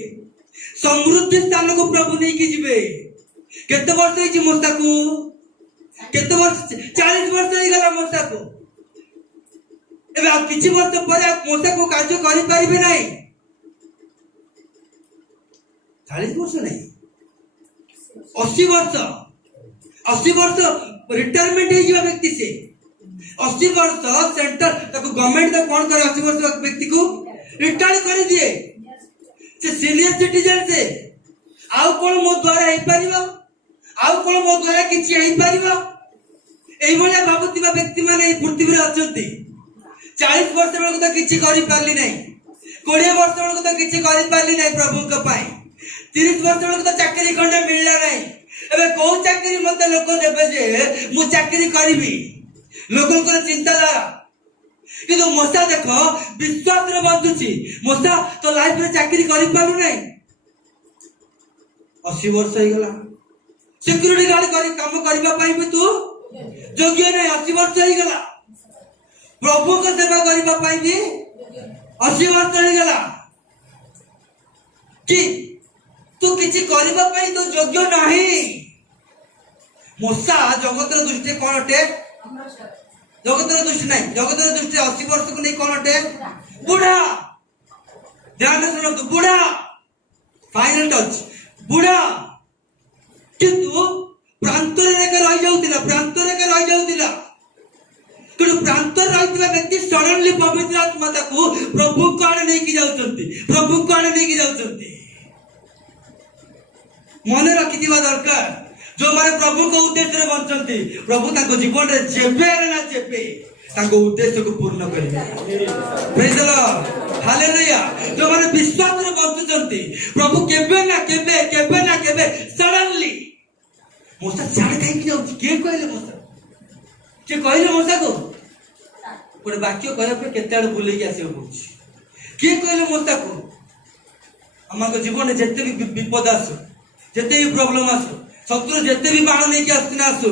समृद्धि स्थान को प्रभु लेके जिबे केते वर्ष होई मोसा को केते वर्ष 40 वर्ष हो गला मोसा को एबे आ किछि वर्ष पर मोसा को कार्य करि परिबे नाही 40 वर्ष नहीं 80 वर्ष रिटायरमेंट हो जावा व्यक्ति से 80 वर्ष सेंटर ताको गवर्नमेंट तो कोन करे 80 वर्ष व्यक्ति को रिटायर कर दिए से सीनियर सिटीजन से आउ कोन मो द्वारा हे परिबो आउ कोन मो द्वारा किछि हे परिबो एई भलिया भाबुतिबा व्यक्ति माने ए पृथ्वी रे अछंती 40 वर्ष बेलको तो किछि करि पारली नाही 20 वर्ष बेलको तो किछि करि पारली नाही प्रभु के पाई 30 वर्ष बेलू तो चाकरी खंडे मिलला नहीं एबे को चाकरी मते लोक देबे जे मु चाकरी करिवि लोकन को चिंताधारा किंतु मोसा देखो विश्वास रे बंधुची मोसा तो लाइफ रे चाकरी करि पालु नहीं 80 वर्ष हो गला सिक्योरिटी गार्ड करी काम करबा पाई भी तू योग्य नहीं 80 वर्ष हो गला प्रभु को सेवा करबा पाई भी 80 वर्ष हो गला कि तू किछि करबा पाई तो योग्य नहीं मोसा जगतर दृष्टि कोन अटे जगतर दृष्टि नहीं जगतर दृष्टि 80 वर्ष को नहीं कोन अटे बुढ़ा ध्यान से सुनो तू बुढ़ा फाइनल टच बुढ़ा किंतु प्रांतरे रे रहि जाउतिला प्रांतरे के रहि जाउतिला किंतु प्रांतर रहितबा व्यक्ति सडनली पवित्र आत्मा ताकू प्रभु को आने नहीं की जाउचंती प्रभु को आने नहीं की जाउचंती मने रखिदिबा दरकार जो माने प्रभु को उद्देश्य रे बंचंती प्रभु ताको जीवन रे जेबे ना जेबे ताको उद्देश्य को पूर्ण करिवे प्रेज द लॉर्ड हालेलुया जो माने विश्वास रे बंचुचंती प्रभु केबे ना केबे सडनली मोसा छाड़ काई की जाउची के कहले मोसा को गोटे वाक्य कहया पे केते आड़ बुले के आसे होउची के कहले मोसा को हमर को जीवन में जते भी विपद आसो जते भी प्रॉब्लम आसो शत्रु जते भी बाण नहीं के आसना आसो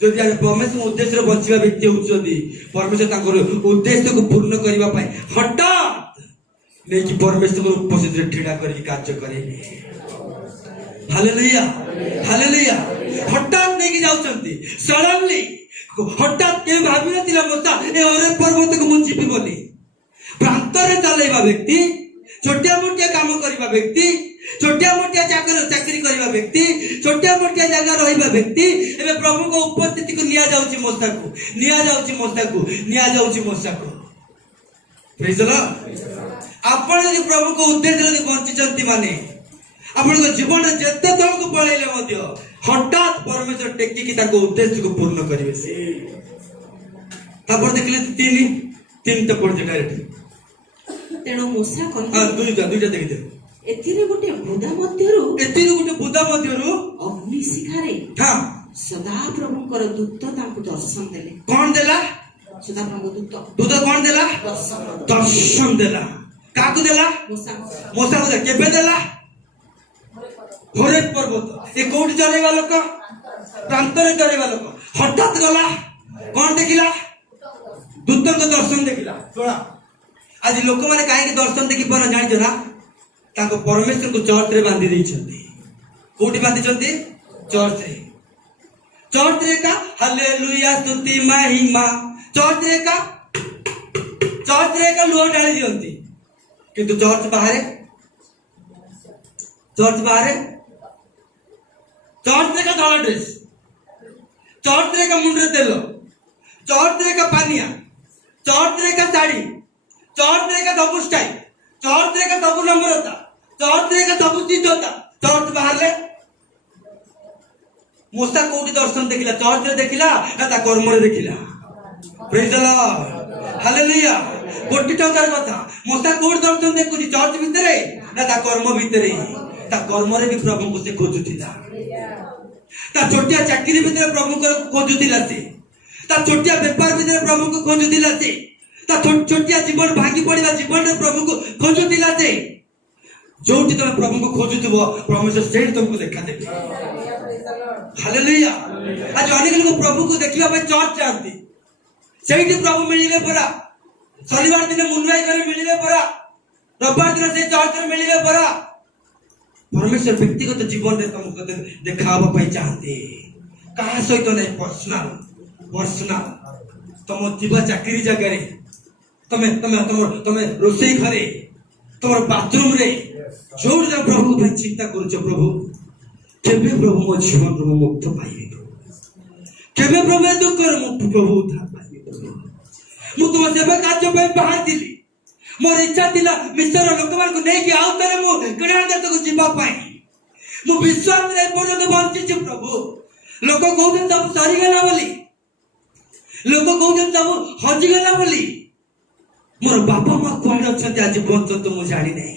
जदि हम परमेश्वर उद्देश्य बंचिबा व्यक्ति होउछदी परमेश्वर ताकर उद्देश्य को पूर्ण करबा पाए हठात नहीं कि परमेश्वर को उपस्थित रे ठेडा करके कार्य करेबे हालेलुया हालेलुया हठात नहीं कि जाउछंती सडनली हठात के भाबी नथिला मोसा ए ओरे पर्वत को मुन जीवी बोली प्रांतरे चलेबा व्यक्ति छोटिया मोटिया काम करबा व्यक्ति छोटिया मोटिया चाकरी करबा व्यक्ति छोटिया मोटिया जगह रहिबा व्यक्ति एबे प्रभु को उपस्थिति को निया जाउची मोसा को प्रेज द लॉर्ड आपण यदि प्रभु को उद्देश्य यदि बंचिचंती माने आपण को जीवन रे जते तल को पळेले मध्य हठात परमेश्वर टेकी की ताको उद्देश्य को पूर्ण करिवे से तापर देखले तीन तो पड़ डायरेक्ट तेणु मूसा कहि हां दुईटा देखि दे एथिरे गोटे बुदा मध्यरु अग्नि शिखारे हां सदा प्रभुकर दूत तांको दर्शन देले कोन देला सदा प्रभु दूत कोन देला दर्शन देला काकू देला मूसा को केबे देला होरे पर्वत ए कोठी चलेबा लोक प्रांतरे चलेबा लोक हठात गला कोन देखिला दूत को दर्शन देखिला थोड़ा आज लोक माने काहे दर्शन देखि पर जानि जरा ताको परमेश्वर को चर्च रे बांधी दै छथि कोठी बांधी छथि चर्च रे का हालेलुया स्तुति महिमा चर्च रे का लो डाली दियंती किंतु चर्च बाहर चर्च रे का धला ड्रेस चर्च रे का मुंडरे तेल चर्च रे का पानिया चर्च रे का साड़ी चर्च रे का सब स्टाइल चर्च रे का सब नम्रता चर्च रे का सब चिजता चर्च बाहर ले मूसा कोठी दर्शन देखिला चर्च रे देखिला ना ता कर्म रे देखिला प्रेज द लॉर्ड हालेलुया कोटी टंकार कथा मूसा कोठी दर्शन देखुची चर्च भितरे ना ता कर्म भितरे ता कर्म रे भी प्रभु को से खोजुथिला ता छोटिया चाकरी भितरे प्रभु को खोजुथिला से ता छोटिया व्यापार भितरे प्रभु को खोजुथिला से ता छोटिया जीवन भागी पड़िबा जीवन रे प्रभु को खोजुथिला से जोटी तुम प्रभु को खोजुथबो परमेश्वर सेठ तुमको देखा देबे हालेलुया आज अनेक लोग प्रभु को देखिबा पे चर्च जाती सेठी प्रभु मिलिबे परा शनिवार दिन मुनराई करे मिलिबे परा रविवार दिन से चर्च रे मिलिबे परा परमेश्वर व्यक्तिगत जीवन रे तुमको देखाबा पई चाहते कहा सहित नहीं पर्सनल तुम जीवा चाकरी जगह रे तमे रोसई घरे तुम बाथरूम रे जो प्रभु भाई चिंता करुच प्रभु केबे प्रभु मो जीवन प्रभु मुक्त पाइबे केबे प्रभु दुख कर मुक्त प्रभु उद्धार पाइबे मु तुम सेवा कार्य पे बाहर दिली मोर इच्छा थिला मिस्टर लोकमान को नहीं कि आउ तरे मु कणान देश को जीवा पाई मु विश्वास रे पर्यंत बंची छी प्रभु लोक कहउछन सब सरी गेला बोली लोक कहउछन सब हजी गेला बोली मोर बापा मां कोन अछंती आज बंचत मु जानि नहीं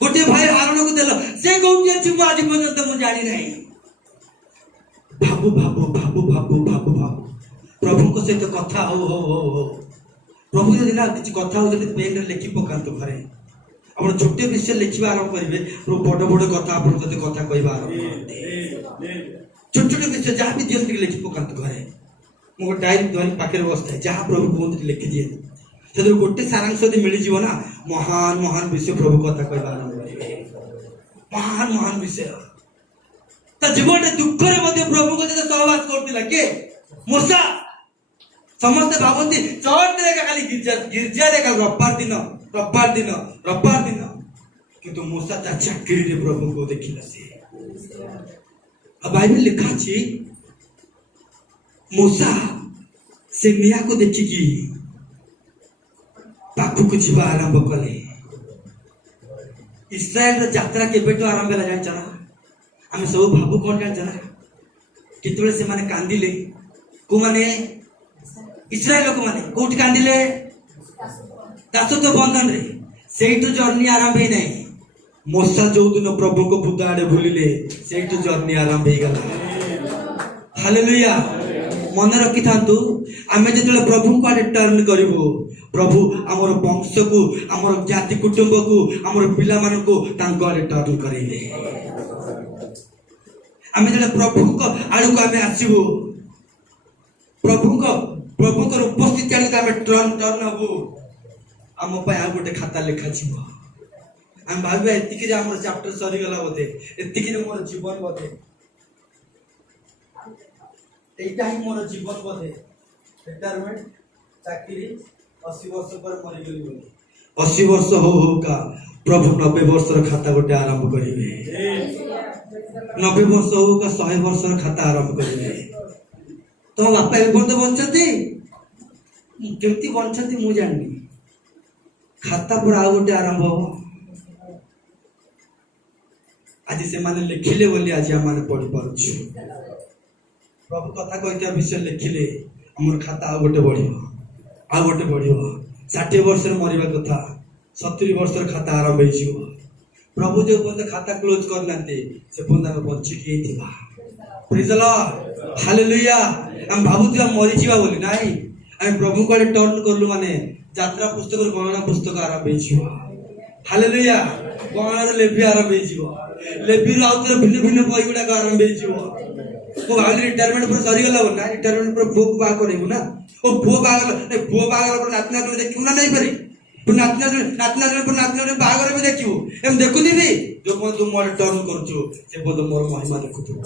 गोटे भाई हारण को देला से कहउ ଅଛି ମୁଁ ଆଜି ପର୍ଯ୍ୟନ୍ତ ମୁଁ ଜାଣି ନାହିଁ। ଭାବୁ ଭାବୁ ଭାବୁ ଭାବୁ ଭାବୁ ଭାବୁ ପ୍ରଭୁଙ୍କ ସହିତ କଥା ହଉ ହଉ ହଉ ହଉ ପ୍ରଭୁ ଯଦି ନା କିଛି କଥା ହଉଛନ୍ତି ପେନରେ ଲେଖି ପକାନ୍ତୁ ଘରେ। ଆପଣ ଛୋଟ ବିଷୟ ଲେଖିବା ଆରମ୍ଭ କରିବେ, ପ୍ରଭୁ ବଡ ବଡ କଥା ଆପଣଙ୍କ ସହିତ କଥା କହିବା ଆରମ୍ଭ କରନ୍ତି। ଛୋଟ ଛୋଟ ବିଷୟ ଯାହା ବି ଦିଅନ୍ତି ଟିକେ ଲେଖି ପକାନ୍ତୁ ଘରେ। ମୁଁ ଗୋଟେ ଡାଏରୀ ଧରି ପାଖରେ ବସିଥାଏ, ଯାହା ପ୍ରଭୁ କୁହନ୍ତି ଲେଖିଦିଏ। ସେଥିରୁ ଗୋଟେ ସାରାଂଶ ଯଦି ମିଳିଯିବ ନା, ମହାନ ମହାନ ବିଷୟ ପ୍ରଭୁ କଥା କହିବା ଆରମ୍ଭ କରିବେ। ମହାନ ମହାନ ବିଷୟ। ତା ଜୀବନରେ ଦୁଃଖରେ ମଧ୍ୟ ପ୍ରଭୁଙ୍କ ସହିତ ସହବାସ କରୁଥିଲା କିଏ? ମୂଷା। ସମସ୍ତେ ଭାବନ୍ତି ଚର୍ଚ୍ଚରେ ଖାଲି ଗିର୍ଜାରେ ଖାଲି ରବିବାର ଦିନ, କିନ୍ତୁ ମୂଷା ତା ଚାକିରିରେ ପ୍ରଭୁଙ୍କୁ ଦେଖିଲା। ସେ ଆଉ ବାଇବେଲ ଲେଖା ଅଛି ମୂଷା ସେ ନିଆଁକୁ ଦେଖିକି ପାଖକୁ ଯିବା ଆରମ୍ଭ କଲେ। ଇସ୍ରାଏଲର ଯାତ୍ରା କେବେଠୁ ଆରମ୍ଭ ହେଲା ଜାଣିଛ ନା? ଆମେ ସବୁ ଭାବୁ କଣ ଜାଣିଛ ନା? କେତେବେଳେ ସେମାନେ କାନ୍ଦିଲେ, କୋଉମାନେ? ଇସ୍ରାଏଲ ଲୋକମାନେ କୋଉଠି କାନ୍ଦିଲେ? ଦାସତ୍ୱ ବନ୍ଧନରେ। ସେଇଠୁ ଜର୍ଣ୍ଣି ଆରମ୍ଭ ହେଇନାହିଁ। ମୂଷା ଯୋଉଦିନ ପ୍ରଭୁଙ୍କ ବୁଦା ଆଡେ ବୁଲିଲେ ସେଇଠୁ ଜର୍ଣ୍ଣି ଆରମ୍ଭ ହେଇଗଲା। ହାଲେଲୁୟା। ମନେ ରଖିଥାନ୍ତୁ, ଆମେ ଯେତେବେଳେ ପ୍ରଭୁଙ୍କ ଆଡେ ଟର୍ନ କରିବୁ, ପ୍ରଭୁ ଆମର ବଂଶକୁ, ଆମର ଜାତି କୁଟୁମ୍ବକୁ, ଆମର ପିଲାମାନଙ୍କୁ ତାଙ୍କ ଆଡେ ଟର୍ନ କରେଇଲେ। ଆମେ ଯେତେବେଳେ ପ୍ରଭୁଙ୍କ ଆଡକୁ ଆମେ ଆସିବୁ, ପ୍ରଭୁଙ୍କର ଉପସ୍ଥିତି ଆଡକୁ ଆମେ ଟର୍ନ ହବୁ, ଆମ ପାଇଁ ଆଉ ଗୋଟେ ଖାତା ଲେଖାଯିବ। ଆମେ ଭାବିବା ଏତିକିରେ ଆମର ଚାପ୍ଟର ସରିଗଲା ବୋଧେ, ଏତିକିରେ ମୋର ଜୀବନ ବୋଧେ, এইটা ହିଁ ମୋର ଜୀବନ ବୋଧେ। ରିଟାୟାରମେଣ୍ଟ, ଚାକିରି, 80 ବର୍ଷ ପରେ ମରିଗଲି ବୋଲି। 80 ବର୍ଷ ହଉ ହଉକା ପ୍ରଭୁ 90 ବର୍ଷର ଖାତା ଗୋଟେ ଆରମ୍ଭ କରିବେ। 90 ବର୍ଷ ହଉକା 100 ବର୍ଷର ଖାତା ଆରମ୍ଭ କରିବେ। ତମ ବାପା ଏବେ ପର୍ଯ୍ୟନ୍ତ ବଞ୍ଚନ୍ତି? କେମିତି ବଞ୍ଚନ୍ତି ମୁଁ ଜାଣିନି। ଖାତା ପରେ ଆଉ ଗୋଟେ ଆରମ୍ଭ ହବ। ଆଜି ସେମାନେ ଲେଖିଲେ ବୋଲି ଆଜି ଆମେ ପଢି ପାରୁଛୁ। ପ୍ରଭୁ କଥା କହିଥିବା ବିଷୟ ଲେଖିଲେ ଆମର ଖାତା ଆଉ ଗୋଟେ ବଢିବ, ଆଉ ଗୋଟେ ବଢିବ। 60 ବର୍ଷରେ ମରିବା କଥା 70 ବର୍ଷର ଖାତା ଆରମ୍ଭ ହେଇଯିବ। ପ୍ରଭୁ ଯୋଉ ପର୍ଯ୍ୟନ୍ତ ଖାତା କ୍ଲୋଜ କରିନାହାନ୍ତି ସେ ପର୍ଯ୍ୟନ୍ତ ଆମେ ବଞ୍ଚିକି ହେଇଥିବା। ପ୍ରେଜ୍ ଦ ଲର୍ଡ, ହାଲେଲୁୟା। ଆମେ ଭାବୁଥିବା ମରିଯିବା ବୋଲି, ନାଇଁ। ଆମେ ପ୍ରଭୁଙ୍କ ଆଡେ ଟର୍ନ କଲୁ ମାନେ ଯାତ୍ରା ପୁସ୍ତକରୁ ଗଣନା ପୁସ୍ତକ ଆରମ୍ଭ ହେଇଯିବ। ହାଲେଲୁୟା। ଗଣନାରୁ ଲେଭି ଆରମ୍ଭ ହେଇଯିବ। ଲେଭିରୁ ଆଉ ଥରେ ଭିନ୍ନ ଭିନ୍ନ ବହି ଗୁଡାକ ଆରମ୍ଭ ହେଇଯିବ। ମୁଁ ଭାବିଲି ରିଟାୟାରମେଣ୍ଟ ପରେ ସରିଗଲା ବୋଲି, ନା। ରିଟାୟାରମେଣ୍ଟ ପରେ ପୁଅକୁ ବାହା କରିବୁ ନା। ଓ ପୁଅ ବାହାଘର ପରେ ନାତି ନାତୁଣୀ ଦେଖିବୁ ନା ନାଇଁ ପାରି? ନାତି ନାତୁଣୀ ବାହାଘର ବି ଦେଖିବୁ। ଏମିତି ଦେଖୁଥିବି ଯୋଉ ପର୍ଯ୍ୟନ୍ତ ତୁ ମୋର ଟର୍ନ କରୁଛୁ ସେ ପର୍ଯ୍ୟନ୍ତ ମୋର ମହିମା ଦେଖୁଥିବୁ।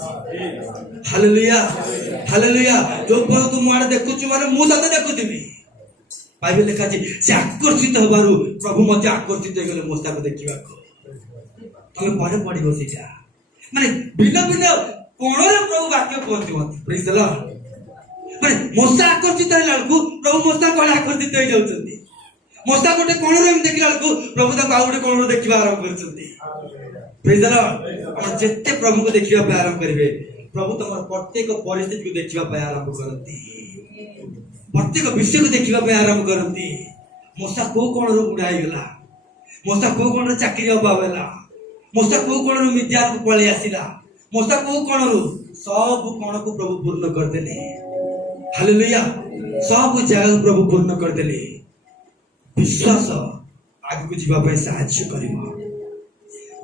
Hallelujah, hallelujah. ଯୋଉ ପର୍ଯ୍ୟନ୍ତ ତୁ ମୋ ଆଡେ ଦେଖୁଛୁ ମାନେ ମୁଁ ତତେ ଦେଖୁଥିବି। ବାଇବେଲ ଲେଖା ଅଛି ସେ ଆକର୍ଷିତ ହେବାରୁ ପ୍ରଭୁ ମଧ୍ୟ ଆକର୍ଷିତ ହେଇଗଲେ ମୂଷାକୁ ଦେଖିବାକୁ। ତମେ ପରେ ପଢିବ ସେଇଟା। ମାନେ ଭିନ୍ନ ଭିନ୍ନ କୋଣରେ ପ୍ରଭୁ ବାକ୍ୟ କୁହନ୍ତି ମତେ। ପ୍ରେଜ୍ ଦ ଲର୍ଡ। ମାନେ ମୂଷା ଆକର୍ଷିତ ହେଲା ବେଳକୁ ପ୍ରଭୁ ମୂଷା କୋଣରେ ଆକର୍ଷିତ ହେଇଯାଉଛନ୍ତି। ମୂଷା ଗୋଟେ କୋଣରୁ ଏମିତି ଦେଖିଲା ବେଳକୁ ପ୍ରଭୁ ତାକୁ ଆଉ ଗୋଟେ କୋଣରୁ ଦେଖିବା ଆରମ୍ଭ କରୁଛନ୍ତି। ପ୍ରେଜ୍ ଦ ଲର୍ଡ। ଆପଣ ଯେତେ ପ୍ରଭୁଙ୍କୁ ଦେଖିବା ପାଇଁ ଆରମ୍ଭ କରିବେ, ପ୍ରଭୁ ତମର ପ୍ରତ୍ୟେକ ପରିସ୍ଥିତିକୁ ଦେଖିବା ପାଇଁ ଆରମ୍ଭ କରନ୍ତି। ପ୍ରତ୍ୟେକ ବିଷୟକୁ ଦେଖିବା ପାଇଁ ଆରମ୍ଭ କରନ୍ତି। ମୂଷା କୋଉ କୋଣରୁ ବୁଢା ହେଇଗଲା, ମୂଷା କୋଉ କୋଣରେ ଚାକିରି ଅଭାବ ହେଲା, ମୂଷା କୋଉ କୋଣରୁ ମିଡିଆକୁ ପଳେଇ ଆସିଲା, ମୂଷା କୋଉ କୋଣରୁ, ସବୁ କୋଣକୁ ପ୍ରଭୁ ପୂର୍ଣ୍ଣ କରିଦେଲେ। ହାଲେଲୁୟା। ସବୁ ଜାଗାକୁ ପ୍ରଭୁ ପୂର୍ଣ୍ଣ କରିଦେଲେ। ବିଶ୍ୱାସ ଆଗକୁ ଯିବା ପାଇଁ ସାହାଯ୍ୟ କରିବ।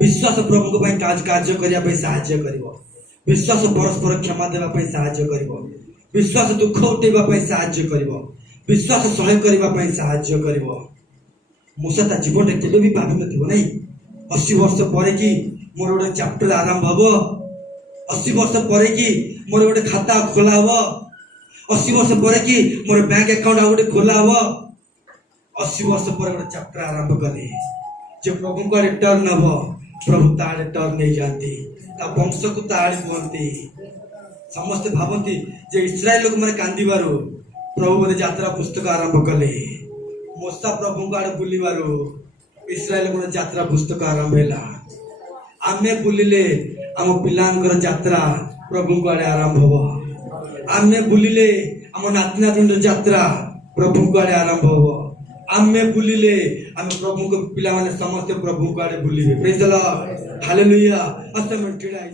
ବିଶ୍ୱାସ ପ୍ରଭୁଙ୍କ ପାଇଁ କାର୍ଯ୍ୟ କରିବା ପାଇଁ ସାହାଯ୍ୟ କରିବ। ବିଶ୍ୱାସ ପରସ୍ପର କ୍ଷମା ଦେବା ପାଇଁ ସାହାଯ୍ୟ କରିବ। ବିଶ୍ୱାସ ଦୁଃଖ ଉଠେଇବା ପାଇଁ ସାହାଯ୍ୟ କରିବ। ବିଶ୍ୱାସ ସହ୍ୟ କରିବା ପାଇଁ ସାହାଯ୍ୟ କରିବ। ମୂଷା ତା ଜୀବନରେ କେବେ ବି ଭାବିନଥିବ ନାଇଁ 80 ବର୍ଷ ପରେ କି ମୋର ଗୋଟେ ଚାପ୍ଟର ଆରମ୍ଭ ହବ, 80 ବର୍ଷ ପରେ କି ମୋର ଗୋଟେ ଖାତା ଖୋଲା ହବ, 80 ବର୍ଷ ପରେ କି ମୋର ବ୍ୟାଙ୍କ ଆକାଉଣ୍ଟ ଆଉ ଗୋଟେ ଖୋଲା ହବ। 80 ବର୍ଷ ପରେ ଗୋଟେ ଚାପ୍ଟର ଆରମ୍ଭ କଲେ ଯେ ପ୍ରଭୁଙ୍କ ଆଡେ ଟର୍ନ ହବ, ପ୍ରଭୁ ତା ଆଡେ ଟର୍ନ ନେଇଯାଆନ୍ତି, ତା ବଂଶକୁ ତା ଆଡେ କୁହନ୍ତି। ସମସ୍ତେ ଭାବନ୍ତି ଯେ ଇସ୍ରାଏଲ ଲୋକମାନେ କାନ୍ଦିବାରୁ ପ୍ରଭୁ ବୋଧେ ଯାତ୍ରା ପୁସ୍ତକ ଆରମ୍ଭ କଲେ। ମୂଷା ପ୍ରଭୁଙ୍କ ଆଡେ ବୁଲିବାରୁ ଇସ୍ରାଏଲ ଗୋଟେ ଯାତ୍ରା ପୁସ୍ତକ ଆରମ୍ଭ ହେଲା। ଆମେ ବୁଲିଲେ ଆମ ପିଲାଙ୍କର ଯାତ୍ରା ପ୍ରଭୁଙ୍କ ଆଡେ ଆରମ୍ଭ ହବ। ଆମେ ବୁଲିଲେ ଆମ ନାତି ନାତୁଣୀର ଯାତ୍ରା ପ୍ରଭୁଙ୍କ ଆଡେ ଆରମ୍ଭ ହବ। ଆମେ ବୁଲିଲେ ଆମେ ପ୍ରଭୁଙ୍କ ପିଲାମାନେ ସମସ୍ତେ ପ୍ରଭୁଙ୍କ ଆଡେ ବୁଲିବେ। ପ୍ରେଜ୍ ଦ ଲର୍ଡ। हालेलुया असाइनमेंट छीड़ा है